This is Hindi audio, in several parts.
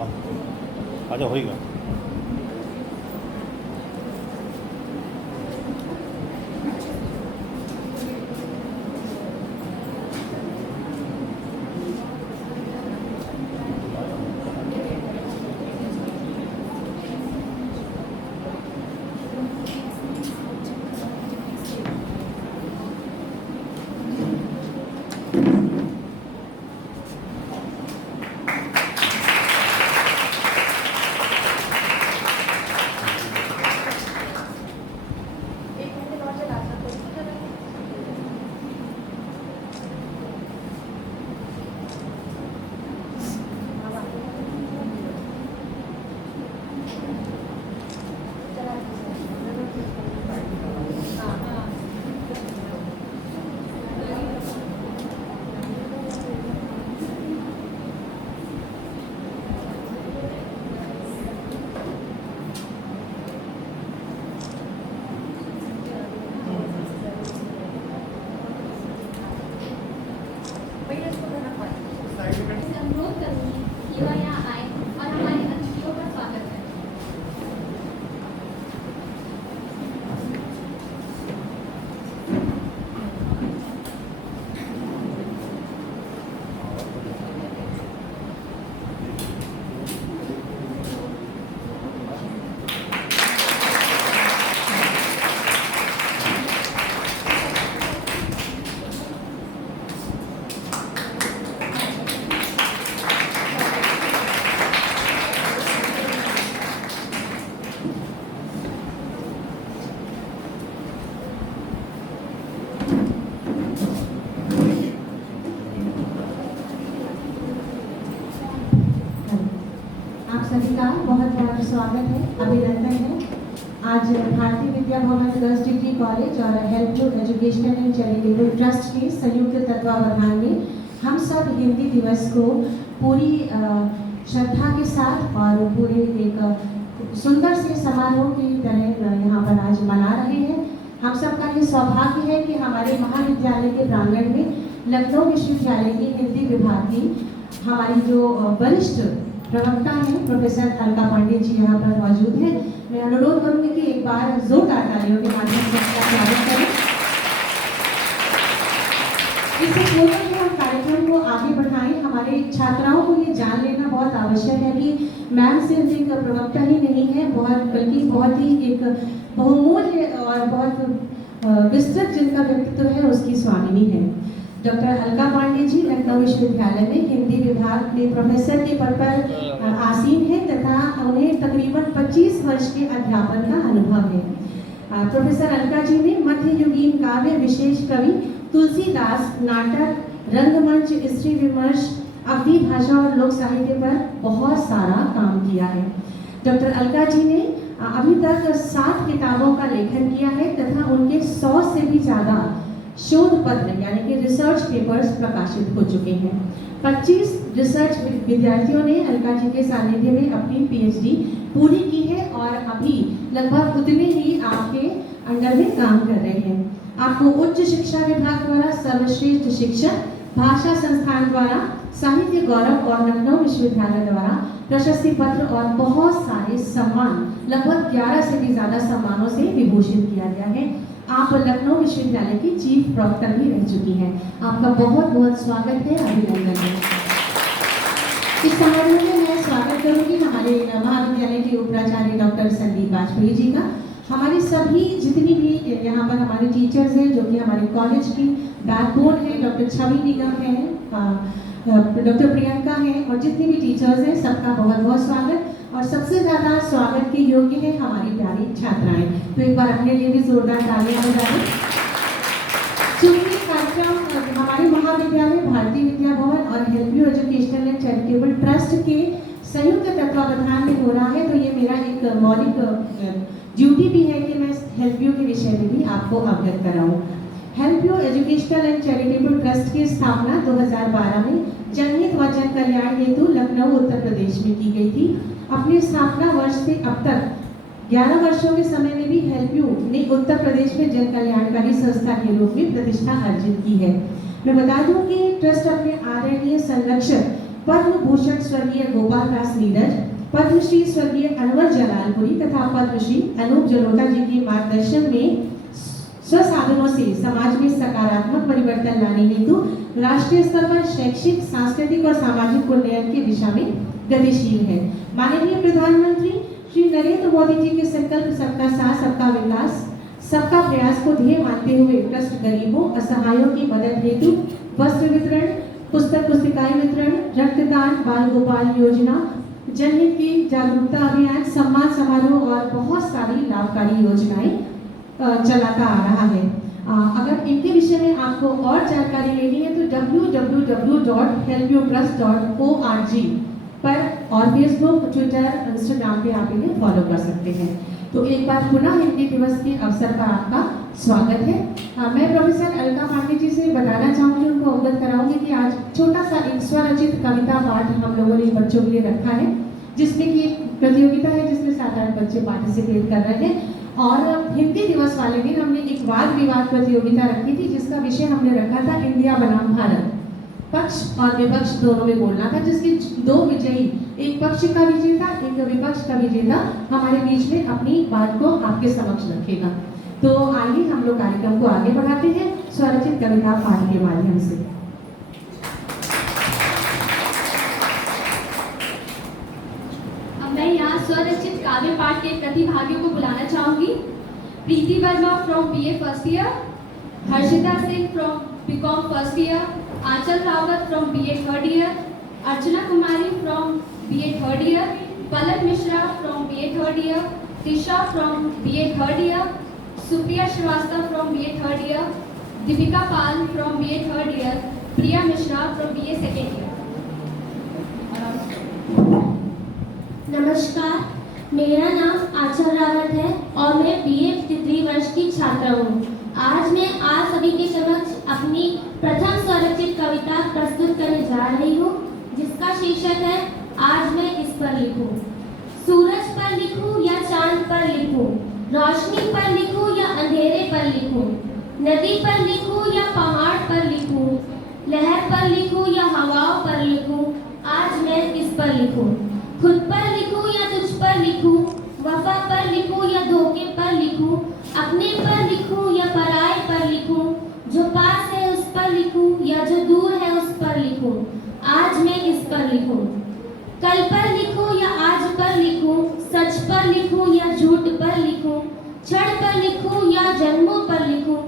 अच्छा होएगा। अनुरोध करूंगी कि वह यहाँ आए और हमारी अतिथियों का स्वागत करें। आप सभी का बहुत बहुत स्वागत है, अभिनंदन है। आज Bharatiya Vidya Bhavan girls degree college और help you educational and charitable trust के संयुक्त तत्वावधान में हम सब हिंदी दिवस को पूरी श्रद्धा के साथ और पूरे एक सुंदर से समारोह की तरह यहाँ पर आज मना रहे हैं। हम सबका ये सौभाग्य है कि हमारे महाविद्यालय के प्रांगण में लखनऊ विश्वविद्यालय की हिंदी विभाग की हमारी जो वरिष्ठ प्रवक्ता हैं प्रोफेसर अलका पांडे जी यहाँ पर मौजूद हैं। मैं अनुरोध करूंगी कि एक बार जोरदार तालियों के माध्यम से इसका स्वागत करें। इससे पूर्व में हम कार्यक्रम को आगे बढ़ाएं, हमारे छात्राओं को ये जान लेना बहुत आवश्यक है कि मैम सिर्फ एक प्रवक्ता ही नहीं है, बल्कि बहुत ही एक बहुमूल्य और बहुत विस्तृत जिनका व्यक्तित्व है उसकी स्वामिनी है। डॉक्टर अलका पांडे जी लखनऊ विश्वविद्यालय में हिंदी विभाग के प्रोफेसर के पद पर आसीन है तथा उन्हें तकरीबन 25 वर्ष के अध्यापन का अनुभव है। प्रोफेसर अलका जी ने मध्ययुगीन काव्य, विशेष कवि तुलसीदास, नाटक, रंगमंच, स्त्री विमर्श, अवधी भाषा और लोक साहित्य पर बहुत सारा काम किया है। डॉक्टर अलका जी ने अभी तक 7 किताबों का लेखन किया है तथा उनके 100 से भी ज़्यादा शोध पत्र यानी कि रिसर्च पेपर्स प्रकाशित हो चुके हैं। 25 रिसर्च विद्यार्थियों ने अलका जी के सानिध्य में अपनी पीएचडी पूरी की है और अभी लगभग उतने ही आपके अंडर में काम कर रहे हैं। आपको उच्च शिक्षा विभाग द्वारा सर्वश्रेष्ठ शिक्षक, भाषा संस्थान द्वारा साहित्य गौरव और लखनऊ विश्वविद्यालय द्वारा प्रशस्ति पत्र और बहुत सारे सम्मान, लगभग 11 से भी ज़्यादा सम्मानों से विभूषित किया गया है। आप लखनऊ विश्वविद्यालय की चीफ प्रॉक्टर भी रह चुकी हैं। आपका बहुत बहुत स्वागत है, अभिनंदन है। इस समारोह में मैं स्वागत करूंगी हमारे महाविद्यालय के उपराचार्य डॉक्टर संदीप वाजपेयी जी का। हमारी सभी जितनी भी यहाँ पर हमारे टीचर्स हैं जो कि हमारे कॉलेज की बैकबोन है, डॉक्टर छवि निगम है, डॉक्टर प्रियंका हैं और जितनी भी टीचर्स हैं सबका बहुत बहुत स्वागत। और सबसे ज़्यादा स्वागत के योग्य है हमारी प्यारी छात्राएं, तो एक बार अपने लिए भी जोरदार तालियां बजाएं। चूंकि कार्यक्रम हमारे महाविद्यालय भारतीय विद्या भवन और help you educational and charitable trust के संयुक्त तत्वावधान में हो रहा है, तो ये मेरा एक मौलिक ड्यूटी भी है कि मैं हेल्प यू के विषय में भी आपको अवगत कराऊं। Help you educational and charitable trust की स्थापना 2012 में जनहित व जन कल्याण हेतु लखनऊ उत्तर प्रदेश में की गई थी। अपने स्थापना वर्ष से अब तक 11 वर्षों के समय में भी हेल्प यू ने उत्तर प्रदेश में जन कल्याणकारी संस्था के रूप में प्रतिष्ठा अर्जित की है। मैं बता दूं कि ट्रस्ट अपने आदरणीय संरक्षक पद्म भूषण स्वर्गीय गोपाल गोपाल दास नीरज, पद्मश्री स्वर्गीय अनवर जलालपुरी तथा पद्मश्री अनूप जलोटा जी के मार्गदर्शन में स्वसाधनों से समाज में सकारात्मक परिवर्तन लाने हेतु राष्ट्रीय स्तर पर शैक्षिक, सांस्कृतिक और सामाजिक उन्नयन की दिशा में गतिशील है। माननीय प्रधानमंत्री श्री नरेंद्र मोदी जी के संकल्प सबका साथ सबका विकास सबका प्रयास को ध्येय मानते हुए ट्रस्ट गरीबों, असहायों की मदद हेतु वस्त्र वितरण, पुस्तक पुस्तिकाएं वितरण, रक्तदान, बाल गोपाल योजना, जनहित की जागरूकता अभियान, सम्मान समारोह और बहुत सारी लाभकारी योजनाएं चलाता आ रहा है। अगर इनके विषय में आपको और जानकारी लेनी है तो www.helpyoutrust.org पर और फेसबुक, ट्विटर, इंस्टाग्राम पे आप इन्हें फॉलो कर सकते हैं। तो एक बार पुनः हिंदी दिवस के अवसर पर आपका स्वागत है। मैं प्रोफेसर अलका पांडे जी से बताना चाहूँगी, उनको अवगत कराऊंगी कि आज छोटा सा एक स्वरचित कविता पाठ हम लोगों ने बच्चों के लिए रखा है, जिसमें कि प्रतियोगिता है जिसमें 7-8 बच्चे पार्टिसिपेट कर रहे हैं। और हिंदी दिवस वाले दिन हमने एक वाद विवाद प्रतियोगिता रखी थी, जिसका विषय हमने रखा था इंडिया बनाम भारत। पक्ष और विपक्ष दोनों में बोलना था, जिसके 2 विजयी, एक पक्ष का विजेता, एक विपक्ष का विजेता हमारे बीच में अपनी बात को आपके समक्ष रखेगा। तो आइए हम लोग कार्यक्रम को आगे बढ़ाते हैं स्वरचित कविता पाठ के माध्यम से। अब मैं यहाँ स्वरचित काव्य पाठ के प्रतिभागियों को बुलाना चाहूंगी। Preeti Verma from BA first year, Harshita Singh from BCom first year, Aanchal Rawat from BA third year, Archana Kumari from BA third year, Palak Mishra from BA third year, Tisha from BA third year, Supriya Srivastava from BA third year, Deepika Pal from BA third year, Priya Mishra from BA second year. नमस्कार, मेरा नाम आंचल रावत है और मैं BA तृतीय वर्ष की छात्रा हूँ। आज मैं आप सभी के समक्ष अपनी प्रथम स्वरचित कविता प्रस्तुत करने जा रही हूँ, जिसका शीर्षक है आज मैं इस पर लिखूं। सूरज पर लिखूं या चांद पर लिखूं, रोशनी पर लिखूं या अंधेरे पर लिखूं, नदी पर लिखूं या पहाड़ पर लिखूं, लहर पर लिखूं या हवाओं पर लिखूं, आज मैं इस पर लिखूं। खुद पर लिखूं या तुझ पर लिखूं, वफा पर लिखूं या धोखे पर लिखूं, अपने पर लिखूं या पराए पर लिखूं, जो पास है उस पर लिखूं या जो दूर है उस पर लिखूं, आज मैं इस पर लिखूं। कल पर लिखूं या आज पर लिखूं, सच पर लिखूं या झूठ पर लिखूं, क्षण पर लिखूं या जन्मों पर लिखूं,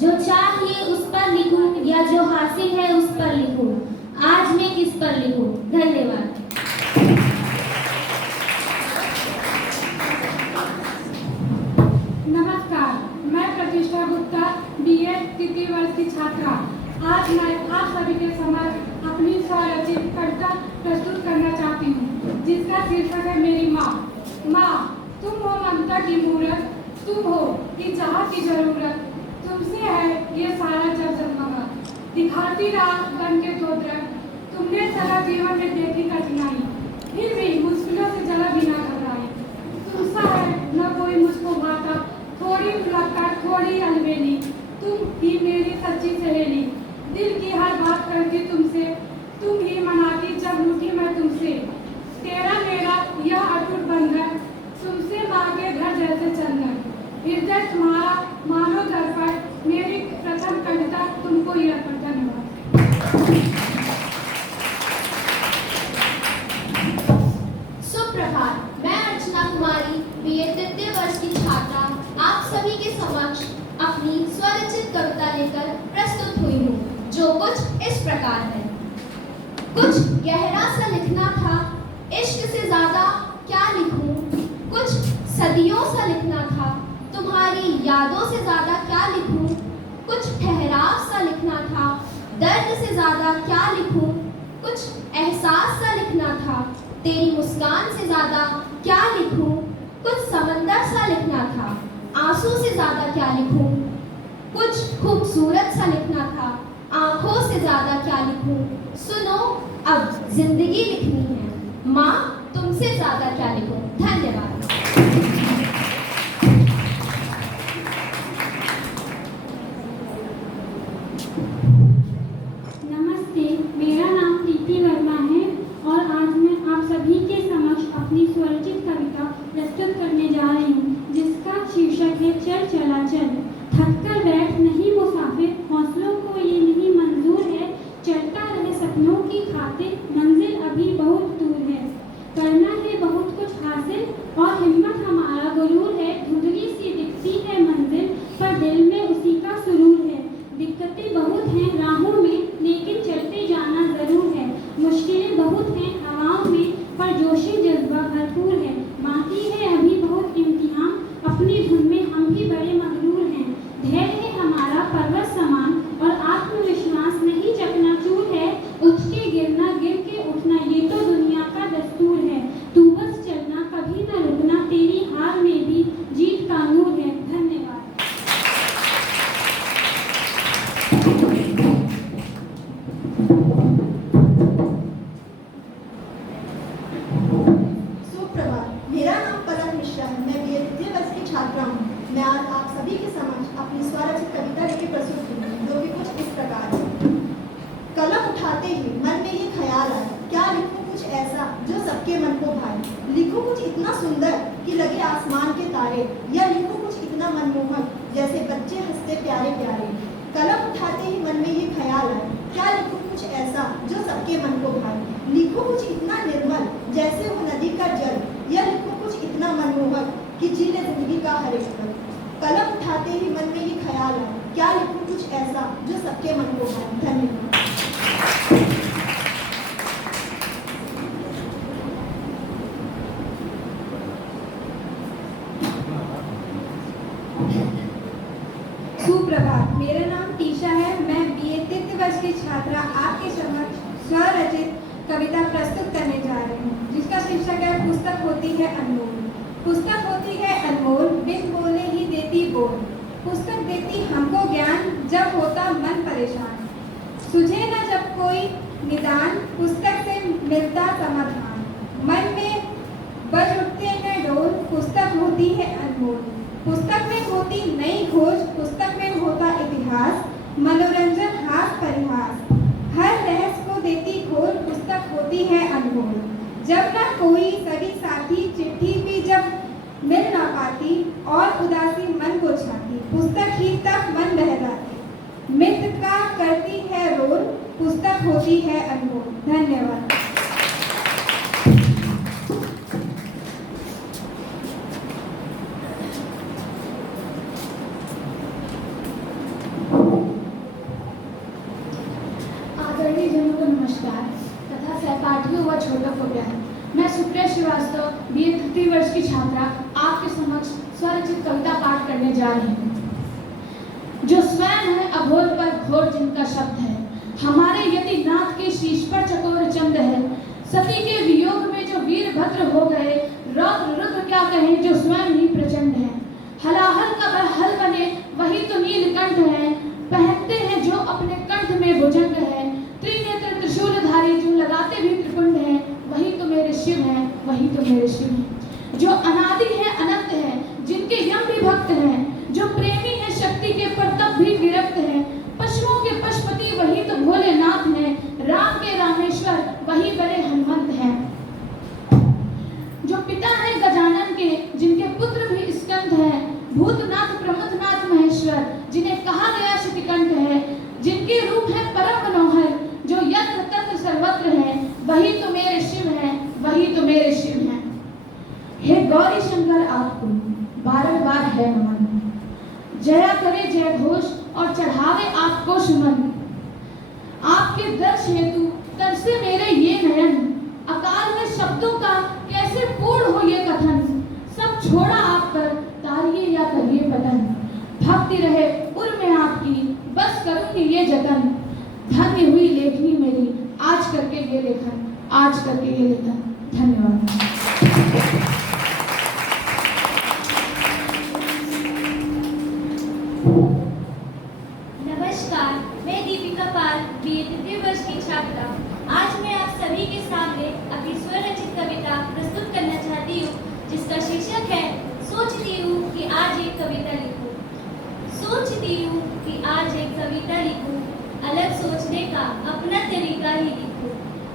जो चाहिए उस पर लिखूं या जो हासिल है उस पर लिखूं, आज मैं किस पर लिखूं। धन्यवाद। नमस्कार, मैं प्रतिष्ठा गुप्ता BA तृतीय वर्ष की छात्रा आज मैं आप सभी के समक्ष अपनी स्वरचित कविता प्रस्तुत करना चाहती हूँ, जिसका शीर्षक है मेरी माँ। माँ, तुम हो ममता की मूरत, तुम हो कि जहाँ की जरूरत, तुमसे है ये सारा जग जगमगा, दिखाती रात बन के दो दरख्त, तुमने सारा जीवन में देखी कठिनाई, फिर भी मुश्किलों से जरा भी ना घबराई। तुमसा है न कोई मुझको भाता, थोड़ी मुलाकात थोड़ी अलबेली, तुम ही मेरी सच्ची सहेली, दिल की हर बात करती तुमसे, तुम ही मनाती जब रूठी मैं तुमसे, तेरा मेरा यह अटूट बंधन, तुमसे मांगे घर जैसे चंदन, हृदय तुम्हारा मानो दर्पण, मेरी प्रथम कविता तुमको ही अर्पण। धन्यवाद। सुप्रभात, मैं अर्चना कुमारी BA तृतीय वर्ष की छात्रा आप सभी के समक्ष अपनी स्वरचित कविता लेकर प्रस्तुत हुई हूँ, जो कुछ इस प्रकार है। कुछ गहरा सा लिखना था, इश्क से ज्यादा क्या लिखूं, कुछ सदियों सा लिखना था, तुम्हारी यादों से ज्यादा क्या लिखूं, कुछ ठहराव सा लिखना था, दर्द से ज्यादा क्या लिखूं, कुछ एहसास सा लिखना था, तेरी मुस्कान से ज्यादा क्या लिखूं, कुछ समंदर सा लिखना था, आंसू से ज्यादा क्या लिखूं, कुछ खूबसूरत सा लिखना था, आंखों से ज्यादा क्या लिखूं, सुनो अब जिंदगी लिखनी है, माँ तुमसे ज्यादा क्या लिखूं। धन्यवाद। नमस्ते, मेरा नाम प्रीति वर्मा है और आज मैं आप सभी के समक्ष अपनी स्वरचित कविता प्रस्तुत करने जा रही हूँ, जिसका शीर्षक है चल चला चल। थककर बैठ नहीं मुसाफिर, हौसलों को ये नहीं मंजूर है, चलता रहे सपनों की खातिर, मंजिल अभी बहुत दूर है। करना है बहुत कुछ हासिल और हिम्मत हमारा गुरूर है, धुंधली सी दिखती है मंजिल पर दिल में उसी का सुरूर है। दिक्कतें बहुत हैं राहों में, लेकिन चलते जाना जरूर है। मुश्किलें बहुत हैं हवाओं में, पर जोशी जज्बा भरपूर है। बाकी है अभी बहुत इम्तिहान, अपनी धुन में हम भी बड़े मगरूर हैं। धैर्य है हमारा पर्वत समान और आत्मविश्वास नहीं चकनाचूर है। उठ के गिरना गिर के उठना ये तो दुनिया का दस्तूर है। तू बस चलना कभी न रुकना, तेरी हार में भी जीत का नूर है। धन्यवाद। सुप्रभात, मेरा नाम पलक मिश्रा है। मैं बीए द्वितीय वर्ष की छात्रा हूँ। मैं आज आप सभी के समक्ष अपनी स्वरचित कविता लेकर प्रस्तुत हुई हूँ, जो कि कुछ इस प्रकार है। कलम उठाते ही मन में ये ख्याल आया, क्या लिखूं कुछ ऐसा जो सबके मन को भाए। लिखूं कुछ इतना सुंदर कि लगे आसमान के तारे, या लिखूं कुछ इतना मनमोहक जैसे बच्चे हंसते प्यारे प्यारे। कलम उठाते ही मन में ये ख्याल आया, क्या लिखूं कुछ ऐसा जो सबके मन को भाए। लिखूं कुछ इतना निर्मल जैसे वो नदी का जल, या लिखूं कुछ इतना मनमोहक कि जीले जिंदगी का हर एक पल। कलम उठाते ही मन में ये ख्याल आया, क्या लिखूं कुछ ऐसा जो सबके मन को भाए। धन्यवाद। सुप्रभात, मेरा नाम टीशा है। मैं बीए तृतीय वर्ष की छात्रा आपके समक्ष स्वरचित कविता प्रस्तुत करने जा रही हूँ, जिसका शीर्षक है पुस्तक होती है अनमोल। पुस्तक होती है अनमोल, बिन बोले ही देती बोल। पुस्तक देती हमको ज्ञान, जब होता मन परेशान। सुझे न जब कोई निदान, पुस्तक से मिलता समाधान। मन में बज उठते हैं डोल, पुस्तक होती है अनमोल। पुस्तक में होती नई खोज, पुस्तक में होता इतिहास, मनोरंजन हास परिहास। हर रहस्य को देती खोल, पुस्तक होती है अनमोल। जब न कोई सभी साथी, चिट्ठी भी जब मिल ना पाती और उदासी मन को छाती, पुस्तक ही तक मन बहलाती। मित्र का करती है रोल, पुस्तक होती है अनमोल। धन्यवाद। आदरणीय जनों को नमस्कार तथा सहपाठियों व छोटों को प्यार। मैं सुप्रिया श्रीवास्तव बीए तृतीय वर्ष की छात्रा आपके समक्ष स्वरचित कविता पाठ करने जा रही हूँ। जो स्वयं है अघोर पर घोर जिनका शब्द है, हमारे यति नाथ के शीश पर चकोर चंद है। सती के वियोग में जो वीरभद्र हो गए, रौद्र रुद्र क्या कहें जो स्वयं ही प्रचंड है। हलाहल का वह हल बने वही तो नीलकंठ है, पहनते हैं जो अपने कंठ में भुजंग है। त्रिनेत्र त्रिशूलधारी जो लगाते भी त्रिपुंड है, वही तो मेरे शिव हैं, वही तो मेरे शिव हैं। जो अनादि है अनंत है, जिनके यम भी भक्त हैं, जो प्रेमी है शक्ति के पर तब भी विरक्त हैं। पशुओं के पशुपति वही तो भोलेनाथ हैं, राम के रामेश्वर वही बड़े हनुमंत हैं। जो पिता है गजानन के, जिनके पुत्र भी स्कंद हैं, भूतनाथ प्रमथनाथ महेश्वर जिन्हें कहा गया शितिकंठ है। जिनके रूप है परम मनोहर, जो यत्र तत्र सर्वत्र है, वही तो मेरे शिव हैं, वही तो मेरे शिव हैं। हे गौरी शंकर आपको बारंबार है नमन, जया करे जय घोष और चढ़ावे आपको सुमन। आपके दर्श हेतु तरसे मेरे ये नयन, अकाल में शब्दों का कैसे पूर्ण हो ये कथन। सब छोड़ा आप पर तारिये या करिए पतन, भक्ति रहे उर में आपकी बस करूंगी ये जतन। धन्य हुई लेखनी मेरी आज करके ये लेखन, आज करके ये लेखन। धन्यवाद। नमस्कार, मैं दीपिका पाल बीए तृतीय वर्ष की छात्रा। आज मैं आप सभी के सामने अपनी स्वरचित कविता प्रस्तुत करना चाहती हूँ, जिसका शीर्षक है सोचती हूँ कि आज एक कविता लिखूं। सोचती हूँ कि आज एक कविता लिखूं, अलग सोचने का अपना तरीका ही लिखूं।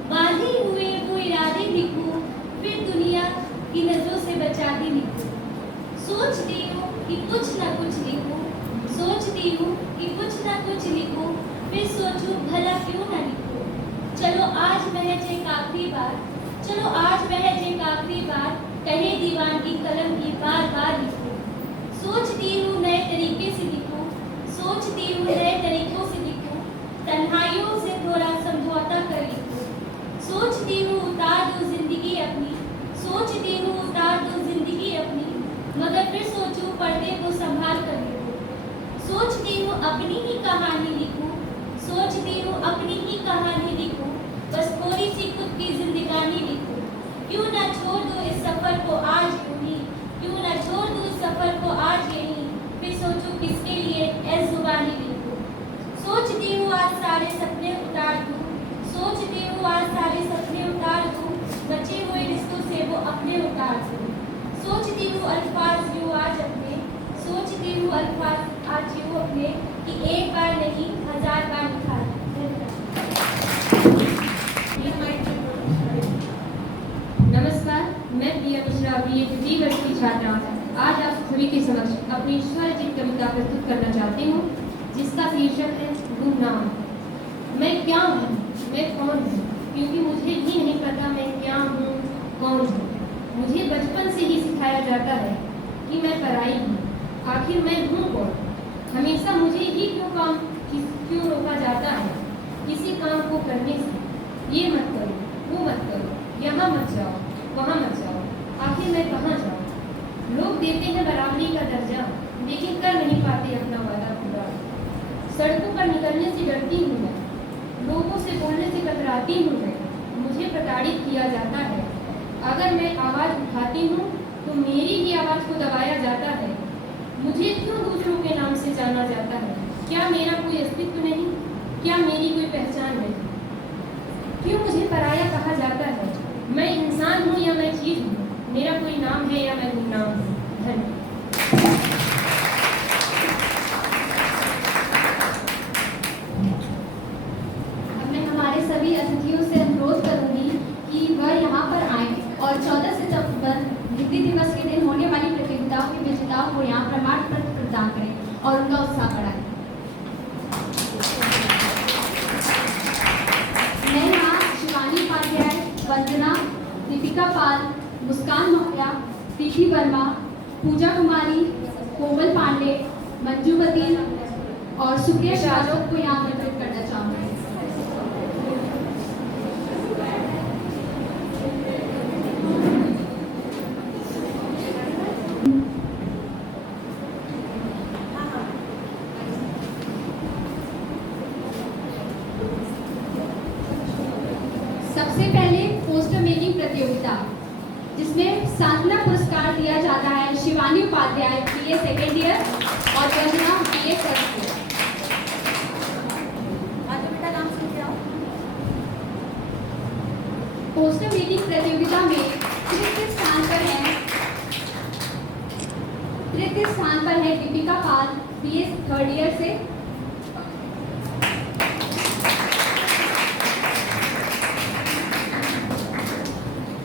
बांधे हुए वो इरादे लिखूं, सोचती हूँ कि कुछ न कुछ लिखूं, सोचती हूँ कि कुछ न कुछ लिखूं, फिर सोचूं भला क्यों न लिखूं। चलो आज महज एक आखिरी बार, चलो आज महज एक आखिरी बार, कहे दीवान की कलम की बार बार लिखूं। सोचती हूँ नए तरीके से लिखूं, सोचती हूँ नए तरीकों से लिखूं, तन्हाइयों से थोड़ा समझौता कर लिखूं। सोचती हूँ उतार दूँ जिंदगी अपनी, सोचती हूँ उतार दूँ जिंदगी अपनी, मगर फिर सोचूं पर्दे को संभाल कर लिखूं। सोचती हूँ अपनी ही कहानी लिखूं, सोचती हूँ अपनी ही कहानी लिखूं, बस थोड़ी सी खुद की जिंदगानी लिखूं। क्यों ना छोड़ दूँ इस सफर को आज यूं ही, क्यों ना छोड़ दूँ इस सफर को आज यहीं, फिर सोचूं किसके लिए ऐ जुबानी लिखूं। सोचती हूँ आज सारे सपने उतार दूँ, सोचती हूँ आज सारे सपने उतार दूँ, बचे हुए रिश्तों से वो अपने उतार दूँ। सोचती हूँ अल्फाज यूँ आज अपने, सोचती हूँ अल्फाज आज यूँ अपने, कि एक बार नहीं 1000 बार लिखा है। नमस्कार, मैं प्रिया मिश्रा BA तृतीय वर्ष की छात्रा आज आप सभी के समक्ष अपनी स्वरचित कविता प्रस्तुत करना चाहती हूँ, जिसका शीर्षक है गुमनाम। मैं क्या हूँ, मैं कौन हूँ, क्योंकि मुझे ही नहीं पता मैं क्या हूँ, कौन हूँ। मुझे बचपन से ही सिखाया जाता है कि मैं पराई हूँ, आखिर मैं हूँ कौन। हमेशा मुझे ही क्यों रोका जाता है किसी काम को करने से। ये मत करो, वो मत करो, यहाँ मत जाओ, वहाँ मत जाओ, आखिर मैं कहाँ जाऊँ। लोग देते हैं बराबरी का दर्जा, लेकिन कर नहीं पाते अपना वादा पूरा। सड़कों पर निकलने से डरती हूँ मैं, लोगों से बोलने से कतराती हूँ मैं। मुझे प्रताड़ित किया जाता है, अगर मैं आवाज़ उठाती हूँ तो मेरी ही आवाज़ को दबाया जाता है। मुझे क्यों दूसरों के नाम से जाना जाता है? क्या मेरा कोई अस्तित्व नहीं? क्या मेरी कोई पहचान नहीं? क्यों मुझे पराया कहा जाता है? मैं इंसान हूँ या मैं चीज़ हूँ? मेरा कोई नाम है या मैं गुमनाम हूँ? धन्यवाद। अब मैं हमारे सभी अतिथियों से अनुरोध करूंगी कि वह यहाँ पर आएं और 14 सितंबर हिंदी दिवस के दिन होने वाली प्रतियोगिताओं के विजेताओं को यहाँ प्रमाण पत्र प्रदान करें और उनका उत्साह बढ़ाएं। मैं यहाँ शिवानी उपाध्याय, वंदना, दीपिका पाल, मुस्कान मौर्या, प्रीति वर्मा, पूजा कुमारी, कोमल पांडे, मंजू बदील और सुप्रिया श्रीवास्तव को यहाँ आमंत्रित करना चाहूँगी। सबसे पहले पोस्टर मेकिंग प्रतियोगिता, जिसमें सांत्वना पुरस्कार दिया जाता है Shivani Upadhyay BA second year और Vandana BA first year. Poster making प्रतियोगिता में तृतीय स्थान पर है Deepika Pal BA third year से।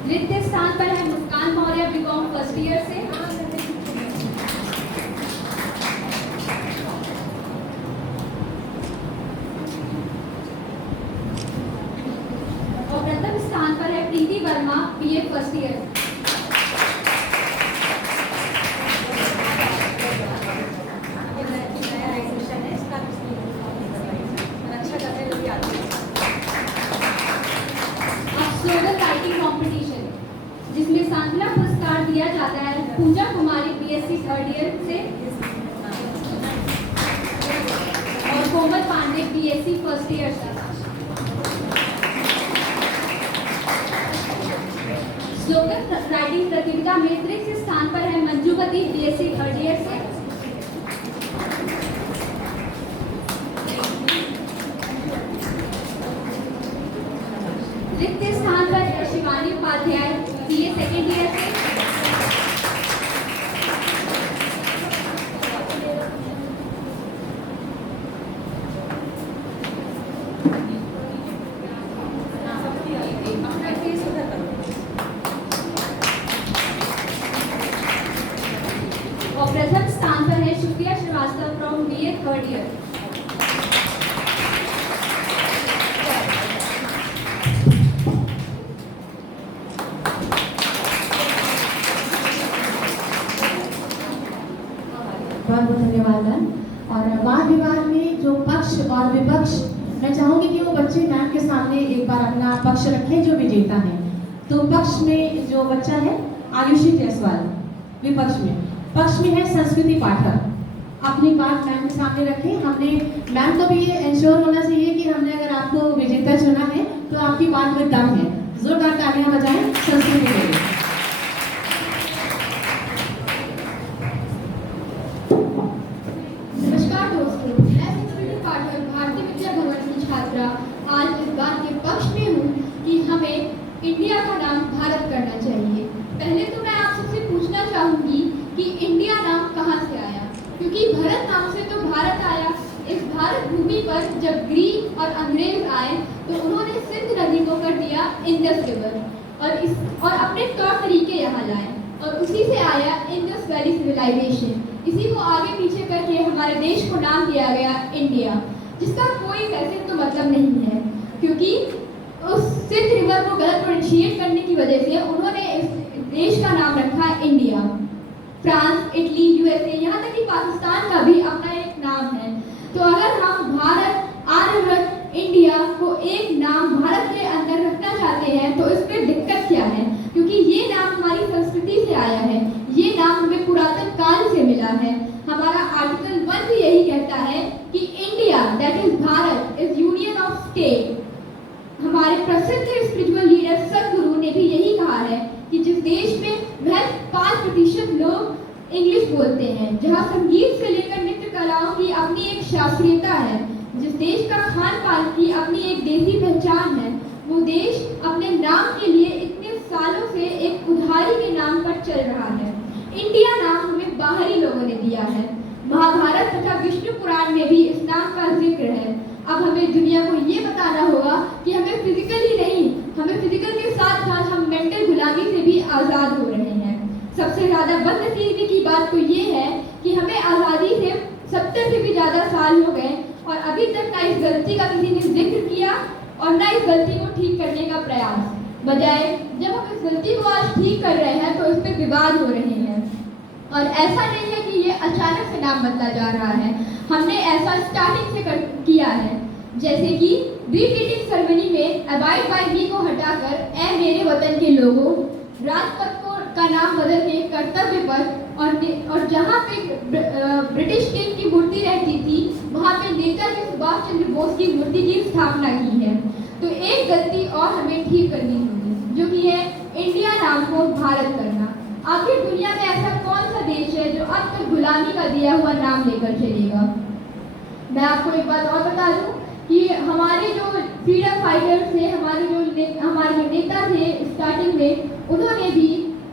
द्वितीय स्थान पर है Muskan Maurya BCom first year से। और प्रथम स्थान पर है Preeti Verma BA first year. Slogan writing competition, जिसमें सांत्वना पुरस्कार दिया जाता है Pooja Kumari BSc third year से और Komal Pandey BSc first year से। स्लोगन राइटिंग प्रतियोगिता में तृतीय स्थान पर है मंजू बदी BSc थर्ड ईयर से। द्वितीय स्थान पर है Shivani Upadhyay BA second year से। Supriya Srivastava from BA third year. बहुत बहुत धन्यवाद मैम। और वाद विवाद में जो पक्ष और विपक्ष, मैं चाहूँगी कि वो बच्चे मैम के सामने एक बार अपना पक्ष रखें जो विजेता है। तो पक्ष में जो बच्चा है आयुषी जायसवाल, विपक्ष में पक्ष में है संस्कृति पाठक। अपनी बात मैम के सामने रखें। हमने मैम को भी ये इंश्योर होना चाहिए कि हमने अगर आपको विजेता चुना है तो आपकी बात में दम है। जोरदार तालियां बजाएं संस्कृति के लिए। नमस्कार दोस्तों, मैं संस्कृति पाठक भारतीय विद्या भवन की छात्रा आज इस बात के पक्ष में हूँ कि हमें इंडिया का नाम भारत करना चाहिए। पहले तो मैं आप सबसे पूछना चाहूँगी कि इंडिया नाम कहाँ से आया, क्योंकि भरत नाम से तो भारत आया। इस भारत भूमि पर जब ग्रीक और अंग्रेज आए तो उन्होंने सिंध नदी को कर दिया इंडस रिवर और अपने तौर तरीके यहाँ लाए और उसी से आया इंडस वैली सिविलाइजेशन। इसी को आगे पीछे करके हमारे देश को नाम दिया गया इंडिया, जिसका कोई वैसे तो मतलब नहीं है, क्योंकि उस सिंध रिवर को गलत प्रोनाउंसिएट करने की वजह से उन्होंने इस देश का नाम रखा इंडिया। फ्रांस, इटली, यूएसए, यहाँ तक कि पाकिस्तान का भी अपना एक नाम है। तो अगर हम भारत, आर्यव्रत, इंडिया को एक नाम भारत के अंदर रखना चाहते हैं तो इस पर दिक्कत क्या है, क्योंकि ये नाम हमारी संस्कृति से आया है, ये नाम हमें पुरातन काल से मिला है। हमारा आर्टिकल 1 भी यही कहता है कि India that is Bharat is union of state. हमारे प्रसिद्ध स्पिरिचुअल लीडर सदगुरु ने भी यही कहा है कि जिस देश में वह 5% लोग इंग्लिश बोलते हैं, जहाँ संगीत से लेकर नृत्य कलाओं की अपनी एक शास्त्रीयता है, जिस देश का खान पान की अपनी एक देसी पहचान है, वो देश अपने नाम के लिए इतने सालों से एक उधारी के नाम पर चल रहा है। इंडिया नाम हमें बाहरी लोगों ने दिया है। महाभारत तथा विष्णु पुराण में भी इस नाम का जिक्र है। अब हमें दुनिया को ये बताना होगा कि हमें फिजिकली नहीं, हमें फिजिकल के साथ साथ हम मेंटल गुलामी से भी आज़ाद हो रहे हैं। सबसे ज़्यादा बदनसीबी की बात तो ये है कि हमें आज़ादी से 70 से भी ज़्यादा साल हो गए और अभी तक ना इस गलती का किसी ने जिक्र किया और ना इस गलती को ठीक करने का प्रयास। बजाय जब हम इस गलती को आज ठीक कर रहे हैं तो इस पर विवाद हो रहे हैं। और ऐसा नहीं है कि ये अचानक से नाम बदला जा रहा है, हमने ऐसा स्टार्टिंग से किया है। जैसे कि रीटेटिंग सेरेमनी में अबाइड बाय मी को हटाकर ए मेरे वतन के लोगों, राजपथ का नाम बदल के कर्तव्य पथ और जहाँ पे ब्रिटिश किंग की मूर्ति रहती थी वहाँ पे नेताजी सुभाष चंद्र बोस की मूर्ति की स्थापना की है। तो एक गलती और हमें ठीक करनी होगी, जो कि है इंडिया नाम को भारत करना। आखिर दुनिया में ऐसा कौन सा देश है जो अब तक गुलामी का दिया हुआ नाम लेकर चलेगा। मैं आपको एक बात और बता दूं कि हमारे जो फ्रीडम फाइटर्स थे, हमारे जो नेता थे स्टार्टिंग में, उन्होंने भी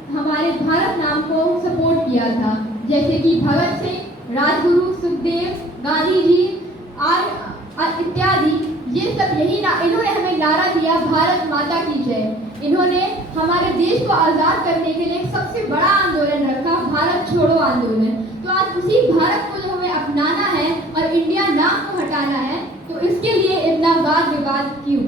हमारे भारत नाम को सपोर्ट किया था। जैसे कि भगत सिंह, राजगुरु, सुखदेव, गांधी जी इत्यादि, ये सब इन्होंने हमें नारा दिया भारत माता की जय। इन्होंने हमारे देश को आज़ाद करने के लिए सबसे बड़ा आंदोलन रखा, भारत छोड़ो आंदोलन। तो आज उसी भारत को जो हमें अपनाना है और इंडिया नाम को हटाना है, तो इसके लिए इतना वाद विवाद क्यों।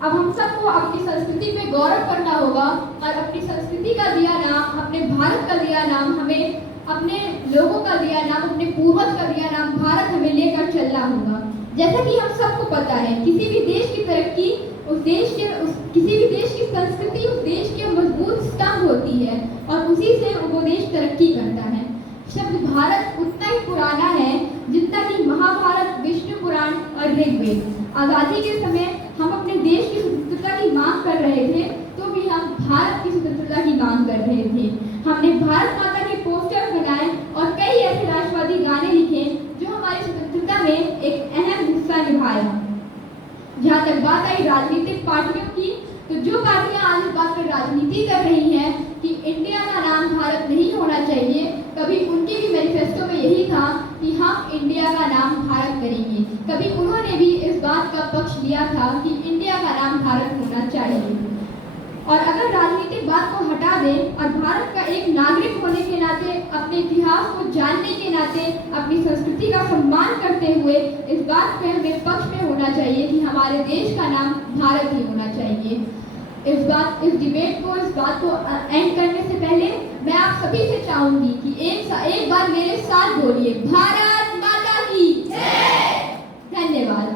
अब हम सबको अपनी संस्कृति पे गौरव करना होगा और अपनी संस्कृति का दिया नाम, अपने भारत का दिया नाम, हमें अपने लोगों का दिया नाम, अपने पूर्वज का दिया नाम भारत हमें लेकर चलना होगा। जैसा कि हम सबको पता है, किसी भी देश की तरक्की किसी भी देश की संस्कृति उस देश के मजबूत स्तंभ होती है और उसी से वो देश तरक्की करता है। शब्द भारत उतना ही पुराना है जितना कि महाभारत, विष्णु पुराण और ऋग्वेद। आज़ादी के समय हम अपने देश की स्वतंत्रता की मांग कर रहे थे, तो भी हम भारत की स्वतंत्रता की मांग कर रहे थे। हमने भारत माता के पोस्टर बनाए और कई ऐसे राष्ट्रवादी गाने लिखे जो हमारी स्वतंत्रता में एक अहम हिस्सा निभाया। जहाँ तक बात आई राजनीतिक पार्टियों की, तो जो पार्टियां आज इस बात पर राजनीति कर रही हैं कि इंडिया का नाम भारत नहीं होना चाहिए, कभी उनके भी मैनिफेस्टो में यही था कि हम इंडिया का नाम भारत करेंगे। कभी उन्होंने भी इस बात का पक्ष लिया था कि इंडिया का नाम भारत होना चाहिए। और अगर राजनीतिक बात को हटा नाते और भारत का एक नागरिक होने के नाते, अपने इतिहास को जानने के नाते, अपनी संस्कृति का सम्मान करते हुए इस बात में हमें पक्ष में होना चाहिए कि हमारे देश का नाम भारत ही होना चाहिए। इस बात को एंड करने से पहले मैं आप सभी से चाहूंगी कि एक बार मेरे साथ बोलिए, भारत माता की जय। धन्यवाद।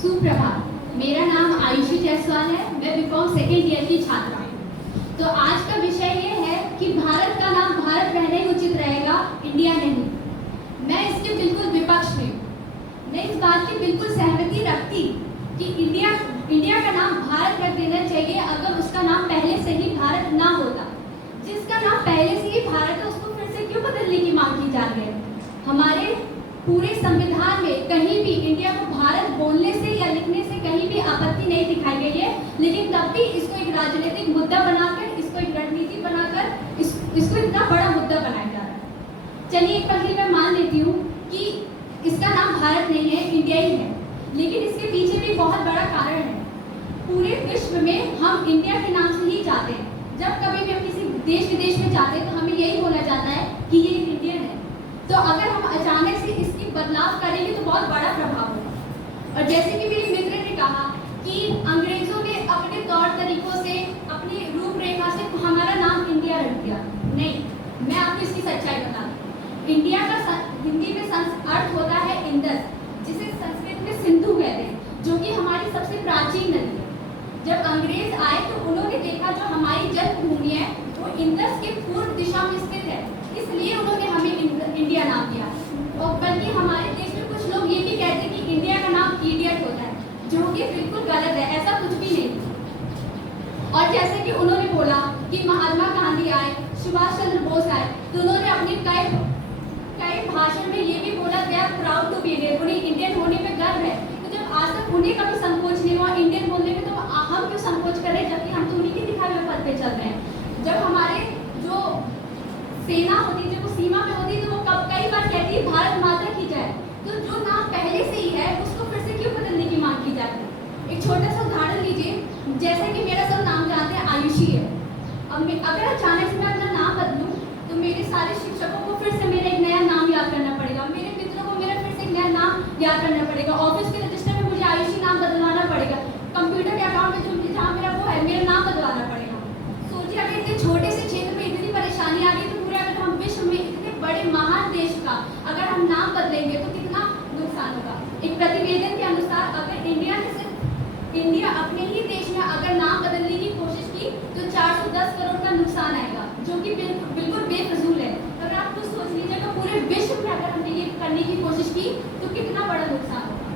सुप्रभात, मेरा नाम आयुषी जायसवाल है। मैं बीकॉम सेकेंड ईयर की छात्रा हूँ। तो आज का विषय ये है कि भारत का नाम भारत रहने ही उचित रहेगा, इंडिया नहीं। मैं इसके बिल्कुल विपक्ष में हूँ। मैं इस बात की बिल्कुल सहमति रखती कि इंडिया का नाम भारत रख देना चाहिए अगर उसका नाम पहले से ही भारत ना होता। जिसका नाम पहले से ही भारत है उसको फिर से क्यों बदलने की मांग की जा रही है? हमारे पूरे संविधान में कहीं भी इंडिया को भारत बोलने से या लिखने से कहीं भी आपत्ति नहीं दिखाई गई है, लेकिन तब भी इसको एक राजनीतिक मुद्दा बनाकर, इसको एक रणनीति बनाकर इसको इतना बड़ा मुद्दा बनाया जा रहा है। चलिए एक पल के लिए मैं मान लेती हूँ कि इसका नाम भारत नहीं है, इंडिया ही है, लेकिन इसके पीछे भी बहुत बड़ा कारण है। पूरे विश्व में हम इंडिया के नाम से ही जाते हैं। जब कभी भी हम किसी देश विदेश में जाते हैं तो हमें यही बोला जाता है कि ये इंडियन है। तो अगर हम अचानक से इसकी बदलाव करेंगे तो बहुत बड़ा प्रभाव होगा। और जैसे कि मेरे मित्र ने कहा कि अंग्रेजों ने अपने तौर तरीकों से, अपनी रूपरेखा से हमारा नाम इंडिया रख दिया। नहीं, मैं आपको इसकी सच्चाई बता दूं। इंडिया का हिंदी में अर्थ होता है इंदस, जिसे संस्कृत में सिंधु कहते हैं, जो कि हमारी सबसे प्राचीन नदी है। जब अंग्रेज आए तो उन्होंने देखा जो हमारी जन्मभूमि है वो इंदस के पूर्व दिशा में स्थित है, इसलिए उन्होंने हमें इंडिया नाम दिया। और बल्कि हमारे देश में कुछ लोग ये भी कहते हैं कि इंडिया का नाम इडियट होता है, जो कि बिल्कुल गलत है, ऐसा कुछ भी नहीं। और जैसे कि उन्होंने बोला कि महात्मा गांधी आए, सुभाष चंद्र बोस आए, तो उन्होंने अपने कई भाषण में ये भी बोला they are proud to be Indian, उन्हें इंडियन होने पे गर्व है। तो जब आज तक उन्हें कभी संकोच नहीं हुआ इंडियन बोलने में, तो हम क्यों संकोच कर रहे हैं, जबकि हम तो उन्हीं के दिखाए हुए पद पे चल रहे हैं। जब हमारे जो सेना होती है, जब वो सीमा में होती है, तो वो कई बार कहती है भारत माता की जय। तो जो नाम पहले से ही है उसको फिर से क्यों बदलने की मांग की जाती है? एक छोटा सा उदाहरण लीजिए, जैसे कि मेरा सब नाम जानते हैं आयुषी है। अब अगर अचानक से मैं अपना नाम बदलूं तो मेरे सारे शिक्षकों को फिर से मेरा एक नया नाम याद करना पड़ेगा, मेरे मित्रों को मेरा फिर से एक नया नाम याद करना पड़ेगा, ऑफिस के रजिस्टर में मुझे आयुषी नाम बदलवाना पड़ेगा, कंप्यूटर के अकाउंट में जो जहाँ मेरा वो है मेरा नाम बदलवाना पड़ेगा। सोचिए अगर इतने छोटे से क्षेत्र में इतनी परेशानी आ गई तो पूरे अगर हम विश्व में इतने बड़े महान देश का अगर हम नाम बदलेंगे तो कितना नुकसान होगा। एक प्रतिवेदन के अनुसार अगर इंडिया अपने ही देश में अगर नाम बदलने की कोशिश की तो 410 करोड़ का नुकसान आएगा, जो कि बिल्कुल बेफजूल है। अगर आप कुछ सोच लीजिएगा पूरे विश्व में अगर हमने ये करने की कोशिश की तो कितना बड़ा नुकसान होगा।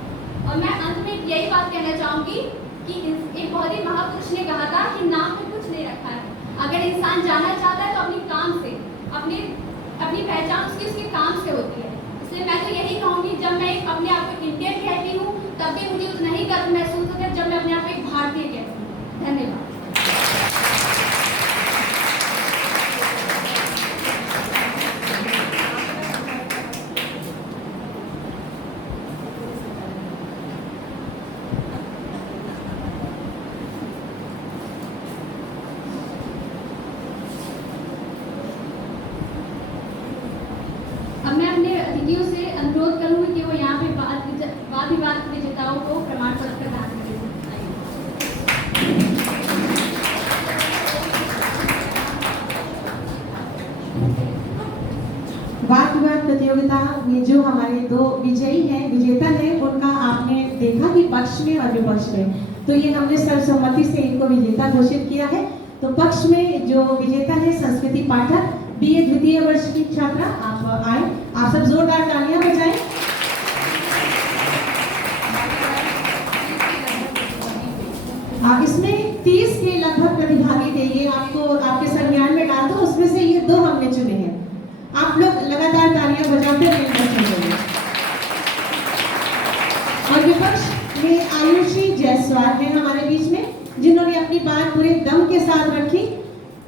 और मैं अंत में यही बात कहना चाहूँगी कि एक बहुत ही महापुरुष ने कहा था कि नाम में कुछ नहीं रखा है। अगर इंसान जाना चाहता है तो अपने काम से, अपनी पहचान उसके काम से होती है। इसलिए मैं तो यही कहूँगी, जब मैं अपने आप को इंडियन कहती हूँ तब भी मुझे उतना ही गर्व महसूस होता है जब मैं अपने आप को एक भारतीय कहती हूँ। धन्यवाद। अब मैं अपने अतिथियों से अनुरोध करूंगी कि वो यहाँ पे वाद विवाद विजेताओं को प्रमाण पत्र प्रदान करें। वाद विवाद प्रतियोगिता में जो हमारे दो विजेता हैं उनका आपने देखा कि पक्ष में और विपक्ष में, तो ये हमने सर्वसम्मति से इनको विजेता घोषित किया है। तो पक्ष में जो विजेता है संस्कृति पाठक, बीए द्वितीय वर्ष की छात्रा, आप आए, आप सब जोरदार तालियां बजाएं। इसमें 30 के लगभग प्रतिभागी थे, ये आपको आपके संज्ञान में डाल दो, उसमें से ये 2 हमने चुने हैं। आप लोग लगातार तालियां बजाते रहिए। और विपक्ष में आयुषी जायसवाल है हमारे बीच में, जिन्होंने अपनी बात पूरे दम के साथ रखी,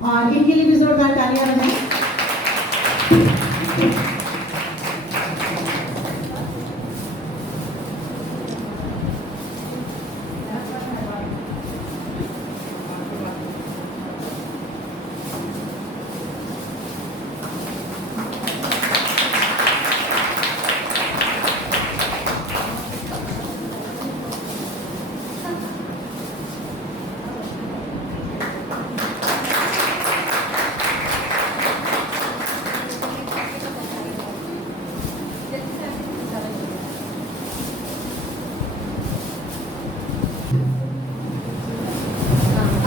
और इनके लिए भी जोरदार तालियां बजाएं।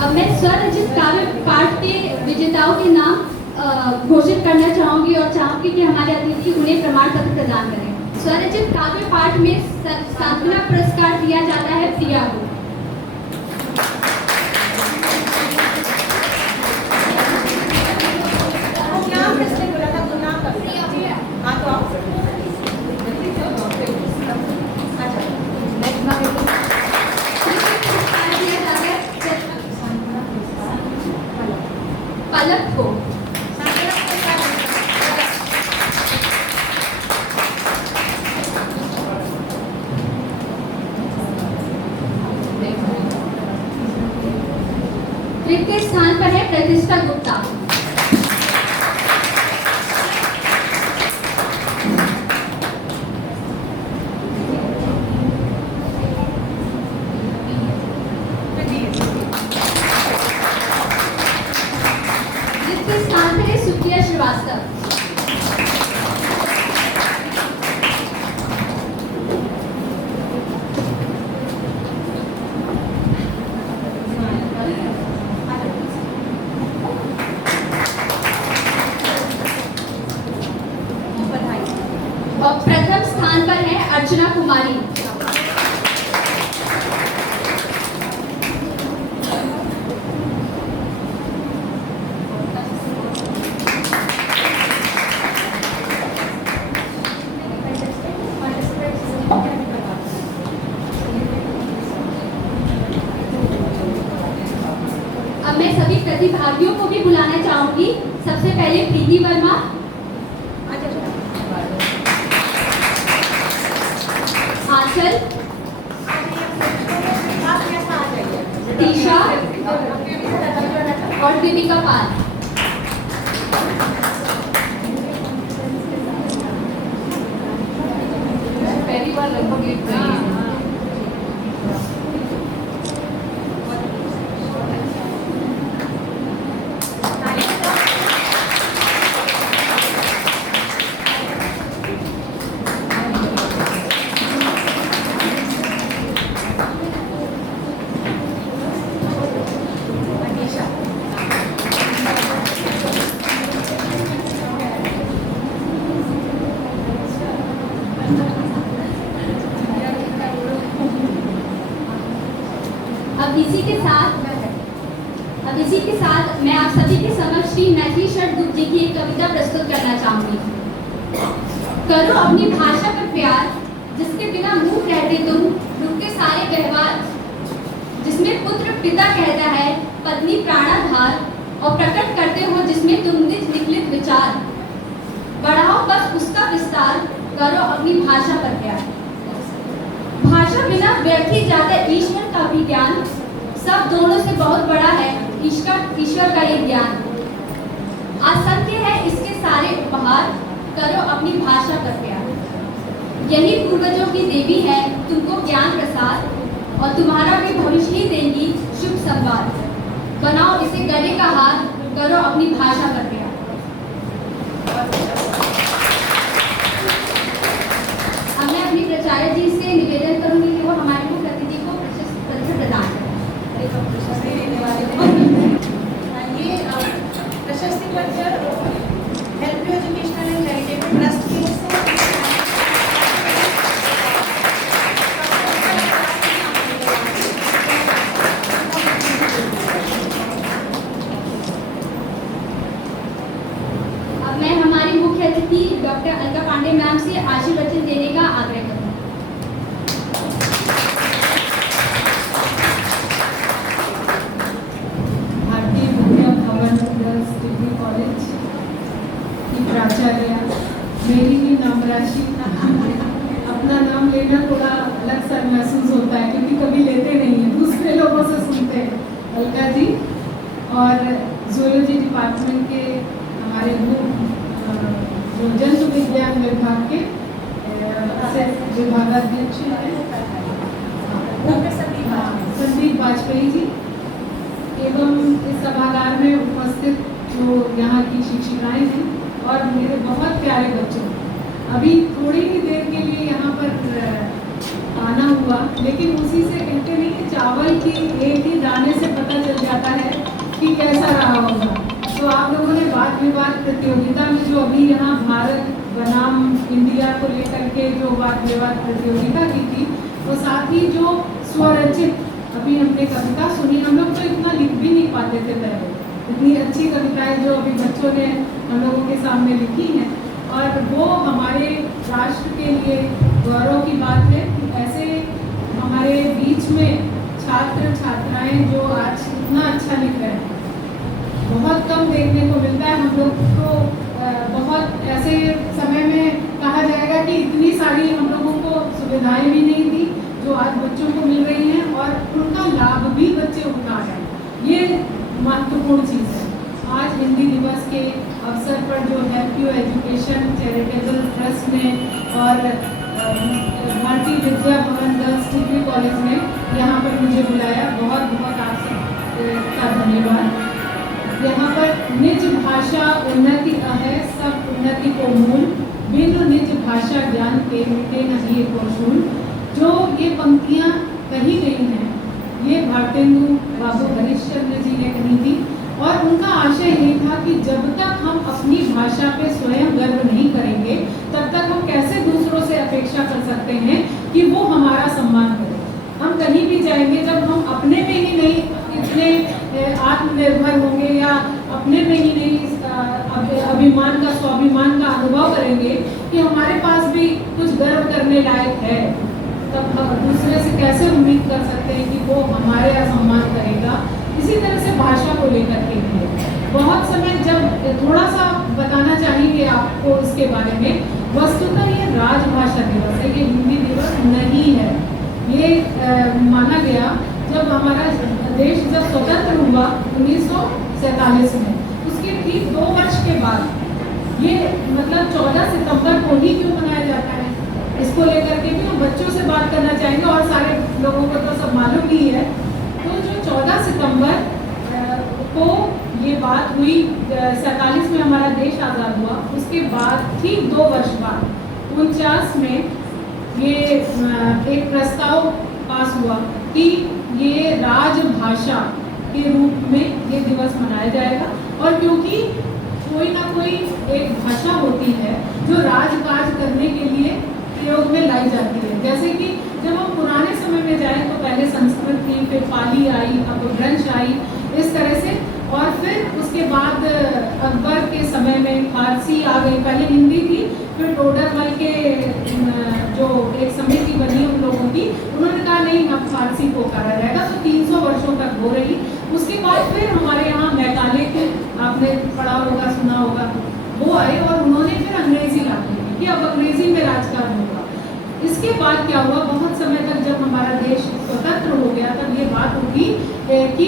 अब मैं स्वरचित काव्य पाठ के विजेताओं के नाम घोषित करना चाहूंगी और चाहूंगी कि हमारे अतिथि उन्हें प्रमाण पत्र प्रदान करें। स्वरचित काव्य पाठ में सांत्वना पुरस्कार दिया जाता है प्रिया को। नाम किसने बोला था? तो नाम कर प्रिया। हाँ तो आप पलक को। तृतीय स्थान पर है प्रतिष्ठा गुप्ता। द्वितीय स्थान पर है सुप्रिया श्रीवास्तव। और प्रथम स्थान पर है अर्चना कुमारी। अब मैं सभी प्रतिभागियों को भी बुलाना चाहूंगी। सबसे पहले प्रीति वर्मा, आंचल, तीशा और दीपिका पाल। पहली बार लगभग अब इसी के साथ मैं आप सभी के समक्ष श्री मैथिली षडगुप्त जी की एक कविता प्रस्तुत करना चाहूंगी। करो अपनी भाषा पर प्यार, जिसके बिना मूक रहते तुम, रुकते सारे व्यवहार, जिसमें पुत्र पिता कहता है, पत्नी प्राणाधार, और प्रकट करते हो जिसमें तुम निज निकलित विचार। बढ़ाओ बस उसका विस्तार, करो अपनी भाषा पर प्यार। भाषा बिना व्यर्थ ही जाता है ईश्वर का भी ज्ञान, सब दोनों से बहुत बड़ा है ईश्वर का ये ज्ञान। असंख्य है इसके सारे उपहार, करो अपनी भाषा पर प्यार। यही पूर्वजों की देवी है तुमको ज्ञान प्रसाद, और तुम्हारा भी भविष्य ही देंगी शुभ संवाद। बनाओ इसे गले का हार, करो अपनी भाषा पर प्यार। अब मैं अपनी प्राचार्य जी से निवेदन करूंगी कि वो हमारे मुख्य अतिथि को प्रशस्ति पत्र प्रदान करें। ये प्रशस्ति पत्र help educational and charitable trust की ओर से अब मैं हमारी मुख्य अतिथि डॉक्टर अलका पांडे मैम से आशीर्वचन देने का आग्रह करूँ। Bharatiya Vidya Bhavan girls degree college की प्राचार्य, मेरी ही नाम राशि। अपना नाम लेना थोड़ा अलग सा महसूस होता है क्योंकि कभी लेते नहीं हैं, दूसरे लोगों से सुनते हैं। अलका जी और जूलॉजी डिपार्टमेंट के हमारे जो जंतु विज्ञान विभाग के विभागाध्यक्ष हैं संदीप वाजपेयी जी, एवं इस सभागार में उपस्थित जो यहाँ की शिक्षिकाएं हैं और मेरे बहुत प्यारे बच्चों। अभी थोड़ी ही देर के लिए यहाँ पर आना हुआ, लेकिन उसी से कहते नहीं कि चावल की एक ही दाने से पता चल जाता है कैसा रहा होगा। तो आप लोगों ने वाद विवाद प्रतियोगिता में जो अभी यहाँ भारत बनाम इंडिया को लेकर के जो वाद विवाद प्रतियोगिता की थी, और साथ ही जो स्वरचित अभी हमने कविता सुनी, हम लोग तो इतना लिख भी नहीं पाते थे पहले, इतनी अच्छी कविताएं जो अभी बच्चों ने हम लोगों के सामने लिखी हैं, और वो हमारे राष्ट्र के लिए गौरव की बात है कि ऐसे हमारे बीच में छात्र छात्राएं जो आज इतना अच्छा लिख रहे हैं, बहुत कम देखने को मिलता है। हम लोग को बहुत ऐसे समय में कहा जाएगा कि इतनी सारी हम लोगों को सुविधाएं भी नहीं थी जो आज बच्चों को मिल रही हैं, और उनका लाभ भी बच्चे उठा रहे हैं। ये महत्वपूर्ण चीज़ है। आज हिंदी दिवस के अवसर पर जो help you education charitable trust ने और Bharatiya Vidya Bhavan girls degree college ने यहाँ पर मुझे बुलाया, बहुत बहुत आप सबका धन्यवाद। यहाँ पर निज भाषा उन्नति अहै सब उन्नति को मूल, बिनु निज भाषा ज्ञान के मिटे नहीं को शूल। जो ये पंक्तियाँ कही गई हैं, ये भारतेंदु बाबू हरिश्चंद्र जी ने कही थी, और उनका आशय ये था कि जब तक हम अपनी भाषा पे स्वयं गर्व नहीं करेंगे, तब तक हम कैसे दूसरों से अपेक्षा कर सकते हैं कि वो हमारा सम्मान करें। हम कहीं भी जाएंगे, जब हम अपने में ही नहीं इतने आत्मनिर्भर होंगे या अपने में ही नहीं अभिमान का स्वाभिमान का अनुभव करेंगे कि हमारे पास भी कुछ गर्व करने लायक है, तब हम दूसरे से कैसे उम्मीद कर सकते हैं कि वो हमारे सम्मान करेगा। इसी तरह से भाषा को लेकर के लिए बहुत समय जब थोड़ा सा बताना चाहेंगे आपको इसके बारे में। वस्तुतः ये राजभाषा दिवस है, ये हिंदी दिवस नहीं है। ये माना गया जब हमारा देश जब स्वतंत्र हुआ 1947 में, उसके ठीक 2 वर्ष के बाद ये मतलब 14 सितंबर को ही क्यों मनाया जाता है, इसको लेकर के भी हम बच्चों से बात करना चाहेंगे, और सारे लोगों को तो सब मालूम ही है। तो जो 14 सितंबर को ये बात हुई, 47 में हमारा देश आज़ाद हुआ, उसके बाद ठीक 2 वर्ष बाद 49 में ये एक प्रस्ताव पास हुआ कि ये राजभाषा के रूप में ये दिवस मनाया जाएगा। और क्योंकि कोई ना कोई एक भाषा होती है जो राजकाज करने के लिए प्रयोग में लाई जाती है। जैसे कि जब हम पुराने समय में जाएं तो पहले संस्कृत थी, फिर पाली आई, अब ब्रज आई, इस तरह से, और फिर उसके बाद अकबर के समय में फारसी आ गई। पहले हिंदी थी, फिर टोडरमल के जो एक समिति बनी उन लोगों की, उन्होंने कहा नहीं अब फारसी को करा जाएगा, तो 300 वर्षों तक हो रही। उसके बाद फिर हमारे यहाँ मैकाले के आपने पढ़ा होगा, सुना होगा, वो आए और उन्होंने फिर अंग्रेजी ला दी कि अब अंग्रेजी में राजकाज होगा। इसके बाद क्या हुआ, बहुत समय तक जब हमारा देश स्वतंत्र हो गया, तब ये बात उठी कि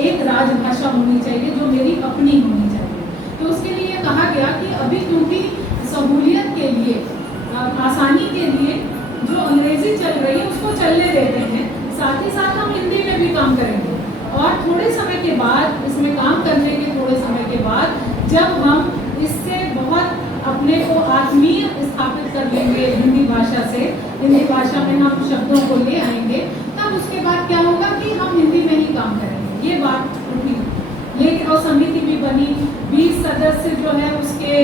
एक राजभाषा होनी चाहिए जो मेरी अपनी होनी चाहिए। तो उसके लिए कहा गया कि अभी क्योंकि सहूलियत के लिए, आसानी के लिए जो अंग्रेजी चल रही है उसको चलने देते हैं, साथ ही साथ हम हिंदी में भी काम करेंगे। और थोड़े समय के बाद, इसमें काम करने के थोड़े समय के बाद, जब हम इससे बहुत अपने को आत्मीय स्थापित कर लेंगे हिंदी भाषा से, हिंदी भाषा में हम शब्दों को ले आएंगे, तब उसके बाद क्या होगा कि हम हिंदी में ही काम करेंगे। ये बात उठी, लेकिन और समिति भी बनी, 20 सदस्य जो है उसके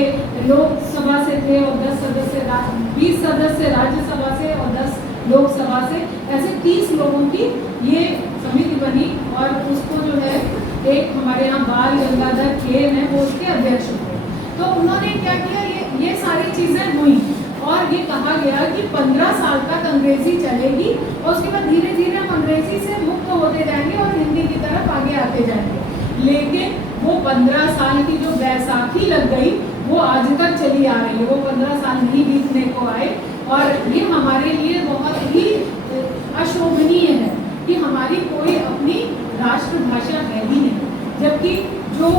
लोकसभा से थे और 10 सदस्य 20 सदस्य राज्यसभा से और 10 लोकसभा से, ऐसे 30 लोगों की ये समिति बनी। और उसको जो है एक हमारे यहाँ बाल गंगाधर खेन है, वो उसके अध्यक्ष हुए। तो उन्होंने क्या किया, ये सारी चीज़ें हुई और ये कहा गया कि 15 साल तक अंग्रेजी चलेगी और उसके बाद धीरे धीरे हम अंग्रेजी से मुक्त होते जाएंगे और हिंदी की तरफ आगे आते जाएंगे। लेकिन वो 15 साल की जो बैसाखी लग गई वो आज तक चली आ रही है, वो 15 साल नहीं बीतने को आए। और ये हमारे लिए बहुत ही अशोभनीय है कि हमारी कोई अपनी राष्ट्रभाषा है ही नहीं। जबकि जो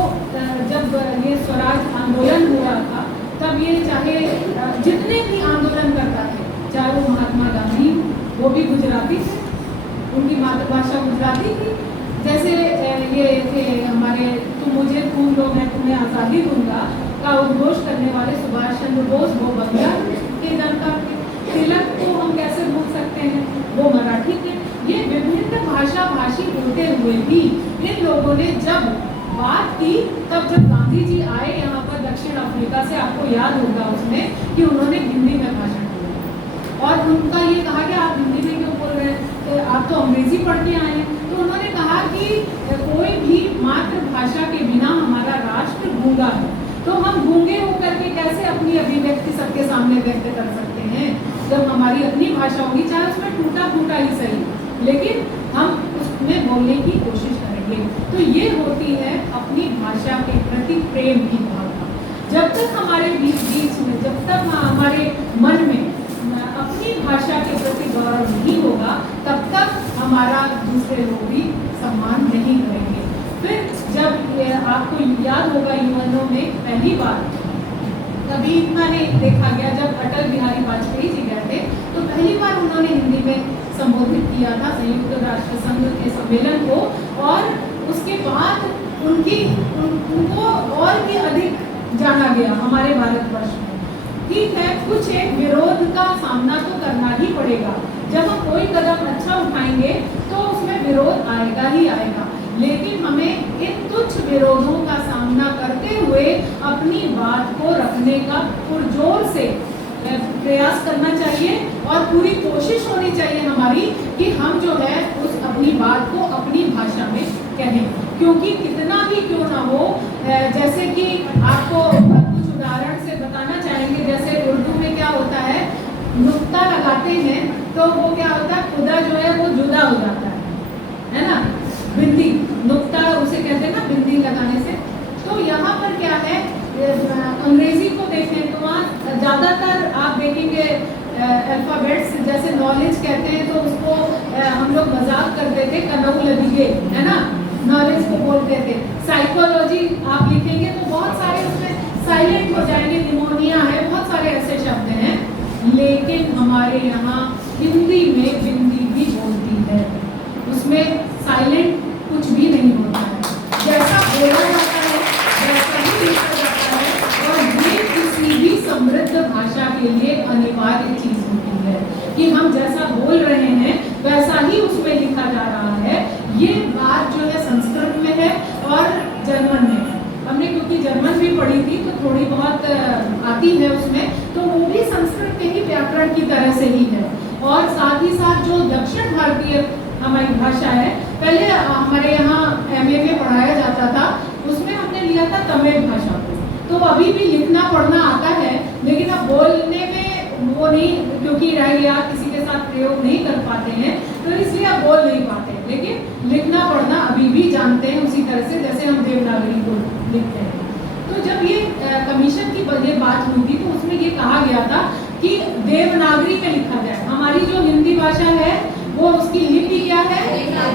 जब ये स्वराज आंदोलन हो रहा था, तब ये चाहे जितने भी आंदोलन करता थे, चाहे वो महात्मा गांधी, वो भी गुजराती थे, उनकी मातृभाषा गुजराती थी। जैसे ये थे हमारे तुम मुझे खून लो मैं तुम्हें आज़ादी दूंगा का उद्घोष करने वाले सुभाष चंद्र बोस, वो बंगाल के जनता थे। तिलक को हम कैसे भूल सकते हैं, वो मराठी थे। ये विभिन्न भाषा भाषी होते हुए भी इन लोगों ने जब बात की तब जब गांधी जी आए यहाँ पर दक्षिण अफ्रीका से, आपको याद होगा उसमें कि उन्होंने हिंदी में भाषण दिया और उनका ये कहा कि आप हिंदी में क्यों बोल रहे हैं, तो आप तो अंग्रेजी पढ़ के आए हैं। तो उन्होंने कहा कि कोई भी मातृभाषा के बिना हमारा राष्ट्र गूंगा है, तो हम गूंगे होकर के कैसे अपनी अभिव्यक्ति सबके सामने व्यक्त कर सकते हैं, जब हमारी अपनी भाषा होगी, चाहे उसमें टूटा फूटा ही सही, लेकिन हम उसमें बोलने की कोशिश करेंगे। तो ये होती है अपनी भाषा के प्रति प्रेम की भावना। जब तक हमारे बीच में, जब तक हमारे मन में अपनी भाषा के प्रति गौरव नहीं होगा, तब तक हमारा दूसरे लोग भी सम्मान नहीं करेंगे। फिर जब आपको याद होगा यूएनओ में पहली बार तभी मैंने देखा गया जब अटल बिहारी वाजपेयी जी गए थे, तो पहली बार उन्होंने हिंदी में संबोधित किया था संयुक्त राष्ट्र संघ के सम्मेलन को, और उसके बाद उनको और भी अधिक जाना गया हमारे भारतवर्ष में। ठीक है, कुछ एक विरोध का सामना तो करना ही पड़ेगा, जब हम कोई कदम अच्छा उठाएंगे तो उसमें विरोध आएगा ही आएगा, लेकिन हमें इन तुच्छ विरोधों का सामना करते हुए अपनी बात को रखने का पुरजोर से प्रयास करना चाहिए और पूरी कोशिश होनी चाहिए हमारी कि हम जो है उस अपनी बात को अपनी भाषा में कहें, क्योंकि कितना भी क्यों ना हो, जैसे कि आपको कुछ उदाहरण से बताना चाहेंगे, जैसे उर्दू में क्या होता है, नुक्ता लगाते हैं तो वो क्या होता है, खुदा जो है वो जुदा हो जाता है ना, बिंदी, नुक्ता उसे कहते हैं ना बिंदी लगाने से। तो यहाँ पर क्या है, अंग्रेजी को देखें तो वहाँ ज़्यादातर आप देखेंगे अल्फ़ाबेट्स, जैसे नॉलेज कहते हैं तो उसको हम लोग मजाक करते थे, कनऊ लदीगे, है ना, नॉलेज को बोलते थे। साइकोलॉजी आप लिखेंगे तो बहुत सारे उसमें साइलेंट हो जाएंगे, निमोनिया है, बहुत सारे ऐसे शब्द हैं, लेकिन हमारे यहाँ हिंदी में बिंदी भी बोलती है, उसमें साइलेंट कुछ भी नहीं होता है, जैसा बोला जाता है वैसा ही लिखा जाता है, और ये किसी भी समृद्ध भाषा के लिए अनिवार्य चीज होती है कि हम जैसा बोल रहे हैं वैसा ही उसमें लिखा जा रहा है। ये बात जो है संस्कृत में है और जर्मन में, हमने क्योंकि जर्मन भी पढ़ी थी तो थोड़ी बहुत आती है उसमें, तो वो भी संस्कृत के ही व्याकरण की तरह से ही है। और साथ ही साथ जो दक्षिण भारतीय हमारी भाषा है, पहले हमारे यहाँ MA में पढ़ाया जाता था, उसमें हमने लिया था तमिल भाषा को, तो अभी भी लिखना पढ़ना आता है, लेकिन अब बोलने में वो नहीं, क्योंकि रह गया, किसी के साथ प्रयोग नहीं कर पाते हैं, तो इसलिए अब बोल नहीं पाते, लेकिन लिखना पढ़ना अभी भी जानते हैं उसी तरह से जैसे हम देवनागरी को लिखते हैं। तो जब ये कमीशन की बात हुई थी तो उसमें ये कहा गया था कि देवनागरी में लिखा जाए। हमारी जो हिंदी भाषा है वो उसकी लिपि क्या है,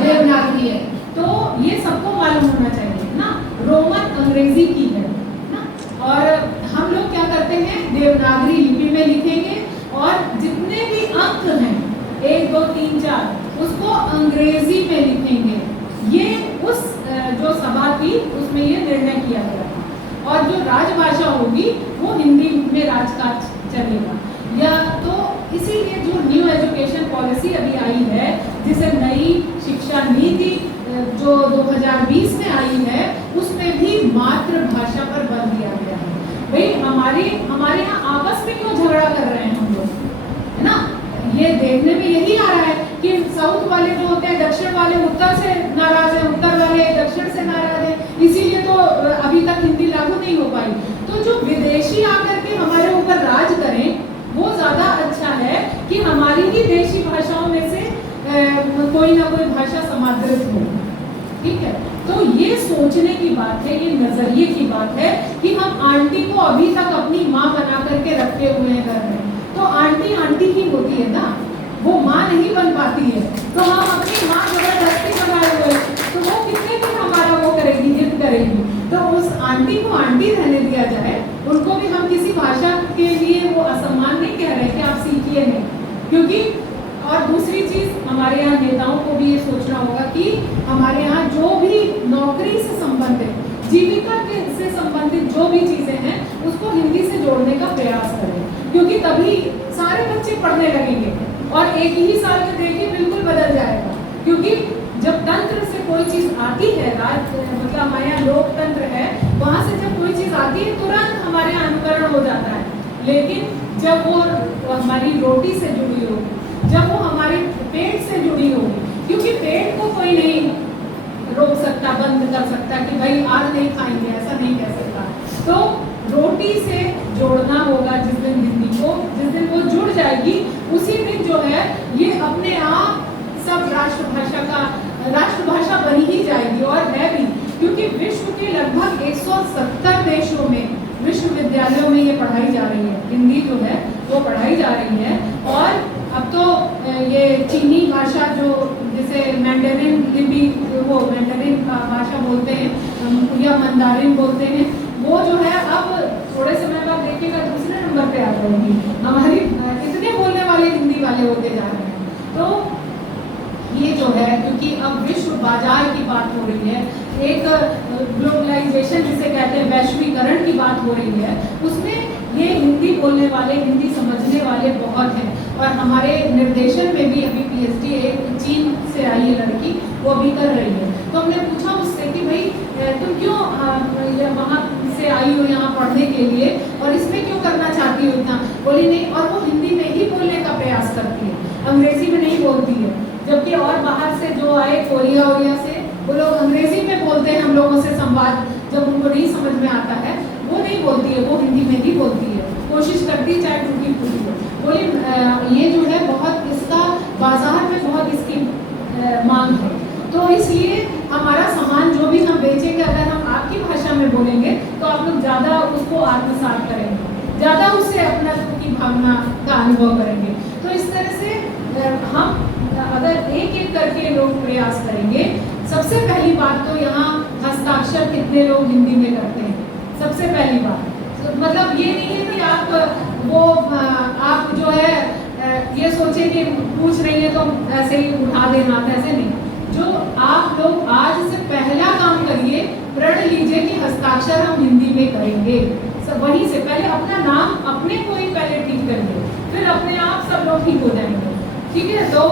देवनागरी है, तो ये सबको मालूम होना चाहिए ना, रोमन अंग्रेजी की है ना, और हम लोग क्या करते हैं, देवनागरी लिपि में लिखेंगे और जितने भी अंक हैं 1 2 3 4 उसको अंग्रेजी में लिखेंगे। ये उस जो सभा थी उसमें ये निर्णय किया गया था, और जो राजभाषा होगी वो हिंदी में राजकाज चलेगा। या तो इसीलिए जो न्यू एजुकेशन पॉलिसी अभी आई है, जिसे नई शिक्षा नीति जो 2020 में आई है, उसमें भी मातृभाषा पर बल दिया गया है। भाई हमारे यहाँ आपस में क्यों झगड़ा कर रहे हैं हम लोग, है ना, ये देखने में यही आ रहा है कि साउथ वाले जो होते हैं दक्षिण वाले उत्तर से नाराज है, उत्तर वाले दक्षिण से नाराज है, इसीलिए तो अभी तक हिंदी लागू नहीं हो पाई। तो जो विदेशी आकर के हमारे ऊपर राज करें वो ज्यादा अच्छा है कि हमारी ही देशी भाषाओं में से कोई ना कोई भाषा समादृत हो। ठीक है, तो ये सोचने की बात है, ये नजरिए की बात है कि हम आंटी को अभी तक अपनी माँ बना करके रखे हुए हैं घर में, तो आंटी आंटी ही होती है ना, वो माँ नहीं बन पाती है, तो हम अपनी माँ जबरदस्ती बनाए हुए, तो वो कितने दिन हमारा वो करेगी, जिद करेगी। तो उस आंटी को आंटी रहने दिया जाए, उनको भी हम किसी भाषा के लिए वो असम्मान नहीं कह रहे कि आप सीखिए नहीं, क्योंकि और दूसरी चीज हमारे यहाँ नेताओं को भी ये सोचना होगा कि हमारे यहाँ जो भी नौकरी से संबंधित, जीविका से संबंधित जो भी चीजें हैं उसको हिंदी से जोड़ने का प्रयास करें, क्योंकि तभी सारे बच्चे पढ़ने लगेंगे और एक ही साल में देखिए बिल्कुल बदल जाएगा, क्योंकि जब तंत्र से कोई चीज़ आती है, मतलब हमारे यहाँ लोकतंत्र है, वहाँ से जब कोई चीज़ आती है तुरंत हमारे यहाँ अनुकरण हो जाता है। लेकिन जब वो हमारी रोटी से जुड़ी होगी, जब वो हमारे पेट से जुड़ी होगी, क्योंकि पेट को कोई नहीं रोक सकता, बंद कर सकता कि भाई आज नहीं खाएंगे, ऐसा नहीं कह सकता। तो रोटी से जोड़ना होगा जिस दिन हिंदी को, जिस दिन वो जुड़ जाएगी उसी दिन जो है ये अपने आप सब राष्ट्रभाषा बनी ही जाएगी, और है भी, क्योंकि विश्व के लगभग 170 देशों में विश्वविद्यालयों में ये पढ़ाई जा रही है, हिंदी जो है वो पढ़ाई जा रही है। और अब तो ये चीनी भाषा जो जैसे मैंडरिन लिपि, वो मैंडरिन भाषा बोलते हैं या मंदारिन बोलते हैं, वो जो है अब थोड़े समय बाद देखिएगा दूसरे नंबर पे आ जाएगी। हमारी इतने बोलने वाले हिंदी वाले होते जा रहे हैं। तो ये जो है, क्योंकि अब विश्व बाजार की बात हो रही है, एक ग्लोबलाइजेशन जिसे कहते हैं, वैश्वीकरण की बात हो रही है, उसमें ये हिंदी बोलने वाले, हिंदी समझने वाले बहुत हैं। और हमारे निर्देशन में भी अभी PhD एक चीन से आई है लड़की, वो अभी कर रही है। तो हमने पूछा उससे कि भाई तुम क्यों वहाँ से आई हो यहाँ पढ़ने के लिए, और इसमें क्यों करना चाहती हो इतना? बोली नहीं, और वो हिंदी में ही बोलने का प्रयास करती है, अंग्रेजी में नहीं बोलती है। जबकि और बाहर से जो आए कोरिया वोरिया से, वो लोग अंग्रेजी में बोलते हैं हम लोगों से संवाद, जब उनको नहीं समझ में आता है वो नहीं बोलती है, वो हिंदी में ही बोलती है, कोशिश करती चाहे टूटी फूटी हो। बोली ये जो है बहुत, इसका बाजार में बहुत इसकी मांग है। तो इसलिए हमारा सामान जो भी हम बेचेंगे, अगर हम आपकी भाषा में बोलेंगे तो आप लोग ज़्यादा उसको आत्मसात करेंगे, ज़्यादा उससे अपना की भावना का अनुभव करेंगे। तो इस तरह से हम अगर एक एक करके लोग प्रयास करेंगे, सबसे पहली बात तो यहाँ हस्ताक्षर कितने लोग हिंदी में करते हैं, सबसे पहली बात। तो मतलब ये नहीं है कि आप जो है ये सोचे कि पूछ रही है तो ऐसे ही उठा देना, ऐसे नहीं। जो आप लोग आज से पहला काम करिए, प्रण लीजिए कि हस्ताक्षर हम हिंदी में करेंगे। वहीं से पहले अपना नाम अपने को ही पहले ठीक करिए, फिर अपने आप सब लोग ठीक हो जाएंगे। ठीक है, तो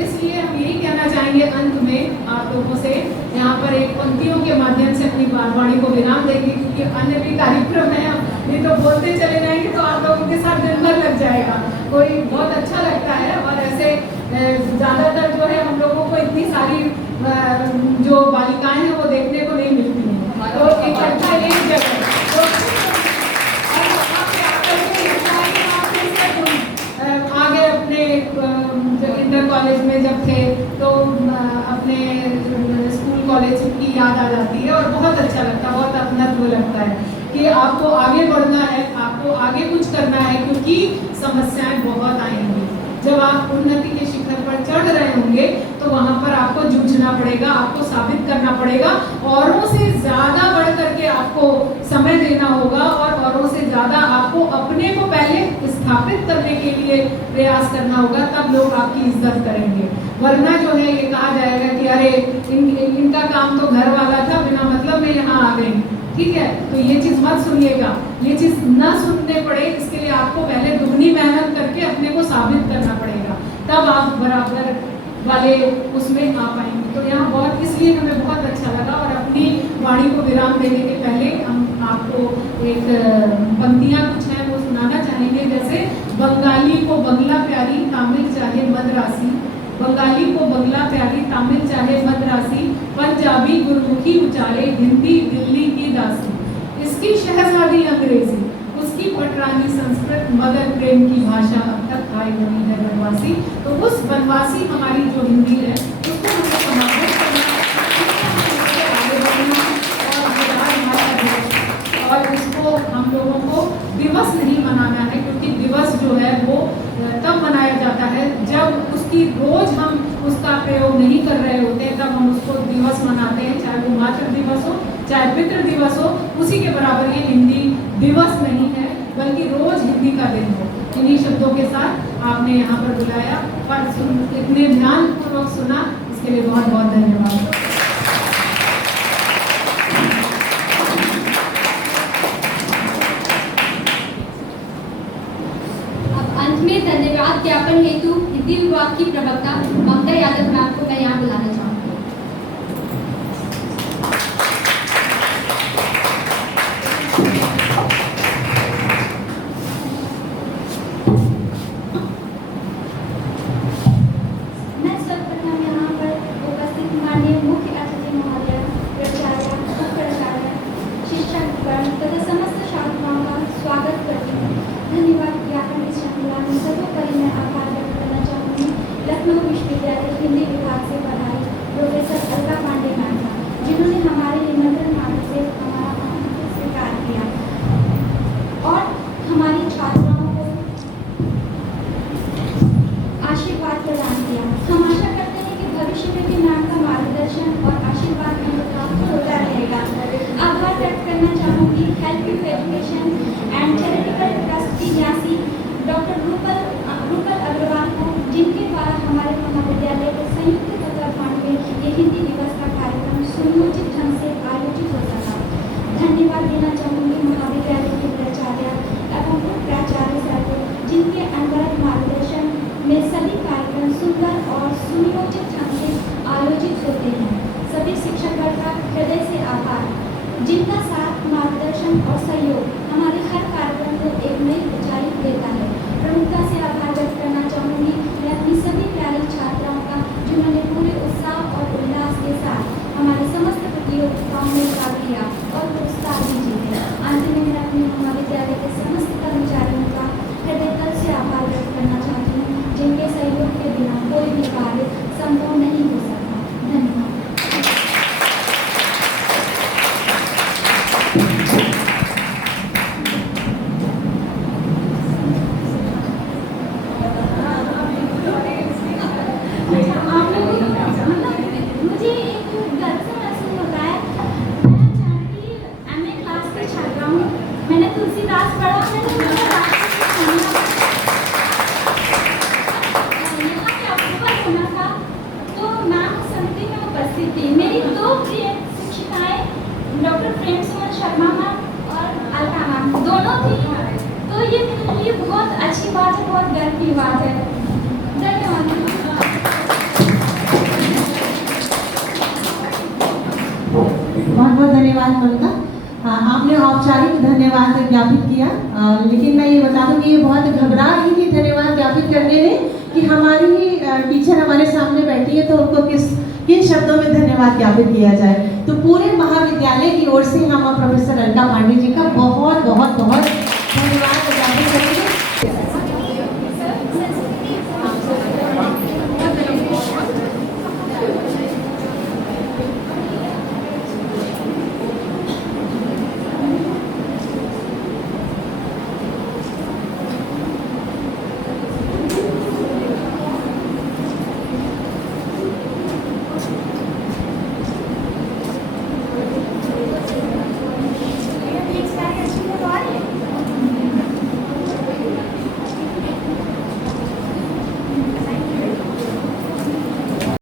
इसलिए हम यही कहना चाहेंगे अंत में आप लोगों से, यहाँ पर एक पंक्तियों के माध्यम से अपनी वाणी को विराम देंगे, क्योंकि अन्य भी कार्यक्रम है, नहीं तो बोलते चले जाएंगे तो आप लोगों के साथ दिन भर लग जाएगा। कोई बहुत अच्छा लगता है, और ऐसे ज़्यादातर जो है हम लोगों को इतनी सारी जो बालिकाएं हैं वो देखने को नहीं मिलती हैं, तो इकट्ठा एक जगह आगे अपने इंटर कॉलेज में जब थे तो अपने स्कूल कॉलेज की याद आ जाती है, और बहुत अच्छा लगता है, बहुत अपनत्व लगता है कि आपको आगे बढ़ना है, आपको आगे कुछ करना है, क्योंकि समस्याएं बहुत आएंगी। जब आप उन्नति के शिखर पर चढ़ रहे होंगे तो वहाँ पर आपको जूझना पड़ेगा, आपको साबित करना पड़ेगा, औरों से ज़्यादा बढ़ करके आपको समय देना होगा, और औरों से ज़्यादा आपको अपने को पहले स्थापित करने के लिए प्रयास करना होगा, तब लोग आपकी इज्जत करेंगे। वरना जो है ये कहा जाएगा कि अरे इनका काम तो घर वाला था, बिना मतलब में यहाँ आ गई। ठीक है, तो ये चीज़ मत सुनिएगा, ये चीज़ ना सुनने पड़े इसके लिए आपको पहले दुगनी मेहनत करके अपने को साबित करना पड़ेगा, तब आप बराबर वाले उसमें आ पाएंगे। तो यहाँ बहुत, इसलिए हमें बहुत अच्छा लगा, और अपनी वाणी को विराम देने के पहले हम आपको एक पंक्तियाँ कुछ हैं वो सुनाना चाहेंगे। जैसे बंगाली को बंगला प्यारी, तमिल चाहे मद्रासी, बंगाली को बंगला प्यारी, तमिल चाहे मद्रासी, पंजाबी गुरमुखी उचारे, हिंदी दिल्ली की दासी, इसकी शहजादी अंग्रेजी, उसकी पटरानी संस्कृत, मगर प्रेम की भाषा अब तक आई बनी है बनवासी। तो उस बनवासी हमारी जो हिंदी है उसको हमें समावेश करना, आगे बढ़ना, और इसको हम लोगों को दिवस नहीं मनाना है, क्योंकि दिवस जो है वो तब मनाया जाता है जब उसकी रोज हम उसका प्रयोग नहीं कर रहे होते हैं, तब हम उसको दिवस मनाते हैं, चाहे वो मातृ दिवस हो चाहे पितृ दिवस हो, उसी के बराबर ये हिंदी दिवस नहीं है, बल्कि रोज हिंदी का दिन हो। इन्हीं शब्दों के साथ आपने यहाँ पर बुलाया और इतने ध्यानपूर्वक सुना, इसके लिए बहुत बहुत धन्यवाद। धन्यवाद ज्ञापन हेतु हिंदी विभाग की प्रवक्ता ममता यादव मैम को मैं यहाँ बुलाना चाहूँगी। विश्वविद्यालय हिंदी विभाग से पढ़ाई प्रोफेसर अलका पांडे मैम था, जिन्होंने हमारे निमंत्रण मार्ग से हमारा आमंत्रण स्वीकार किया और हमारी छात्राओं को आशीर्वाद प्रदान किया। हम आशा करते हैं कि भविष्य में भी मैम का मार्गदर्शन और आशीर्वाद हमें प्राप्त होता रहेगा। आभार व्यक्त करना चाहूँगी health to education and therapical trust की न्यासी डॉक्टर रूपल अग्रवाल को, जिनके द्वारा हमारे महाविद्यालय के संयुक्त तत्वाधान में ये हिंदी दिवस का कार्यक्रम सुनियोजित ढंग से आयोजित होता था। धन्यवाद देना चाहूँगी महाविद्यालय के प्राचार्य एवं उप प्राचार्य सर को, जिनके अनवरत मार्गदर्शन में सभी कार्यक्रम सुंदर और सुनियोजित ढंग से आयोजित होते हैं। सभी शिक्षकगण का हृदय से आभार, जिनका साथ, मार्गदर्शन और सहयोग हमारे हर कार्यक्रम को एक नई ऊंचाई देता है। प्रमुखता से आभार व्यक्त करना चाहूँगी मैं अपनी सभी प्यारी छात्राओं का, जिन्होंने पूरे उत्साह और उल्लास के साथ हमारे समस्त प्रतियोगिताओं में भाग लिया और पुरस्कार भी जीते। अंत में मैं अपने महाविद्यालय के समस्त कर्मचारियों का हृदय से आभार व्यक्त करना चाहती हूँ, जिनके सहयोग के बिना कोई भी कार्य संभव नहीं हो सकता। धन्यवाद। मुझे एक गर्व सा महसूस होता है। मैं चाहती MA क्लास की छात्रा हूँ। मैंने तुलसीदास पढ़ा, मैंने यहाँ पे अक्टूबर होना था तो मैम समिति में उपस्थित थी। मेरी दो प्रिय शिक्षिकाएँ डॉक्टर प्रेम सुमन शर्मा मैम और अलका मैम दोनों थी, तो ये मेरे लिए बहुत अच्छी बात है, बहुत गर्व की बात है। धन्यवाद। बहुत बहुत धन्यवाद ममता। आपने औपचारिक धन्यवाद ज्ञापित किया, लेकिन मैं ये बता दूं कि ये बहुत घबरा रही थी धन्यवाद ज्ञापित करने में कि हमारी टीचर हमारे सामने बैठी है तो उनको किन शब्दों में धन्यवाद ज्ञापित किया जाए। तो पूरे महाविद्यालय की ओर से हम प्रोफेसर अलका पांडे जी का बहुत बहुत बहुत धन्यवाद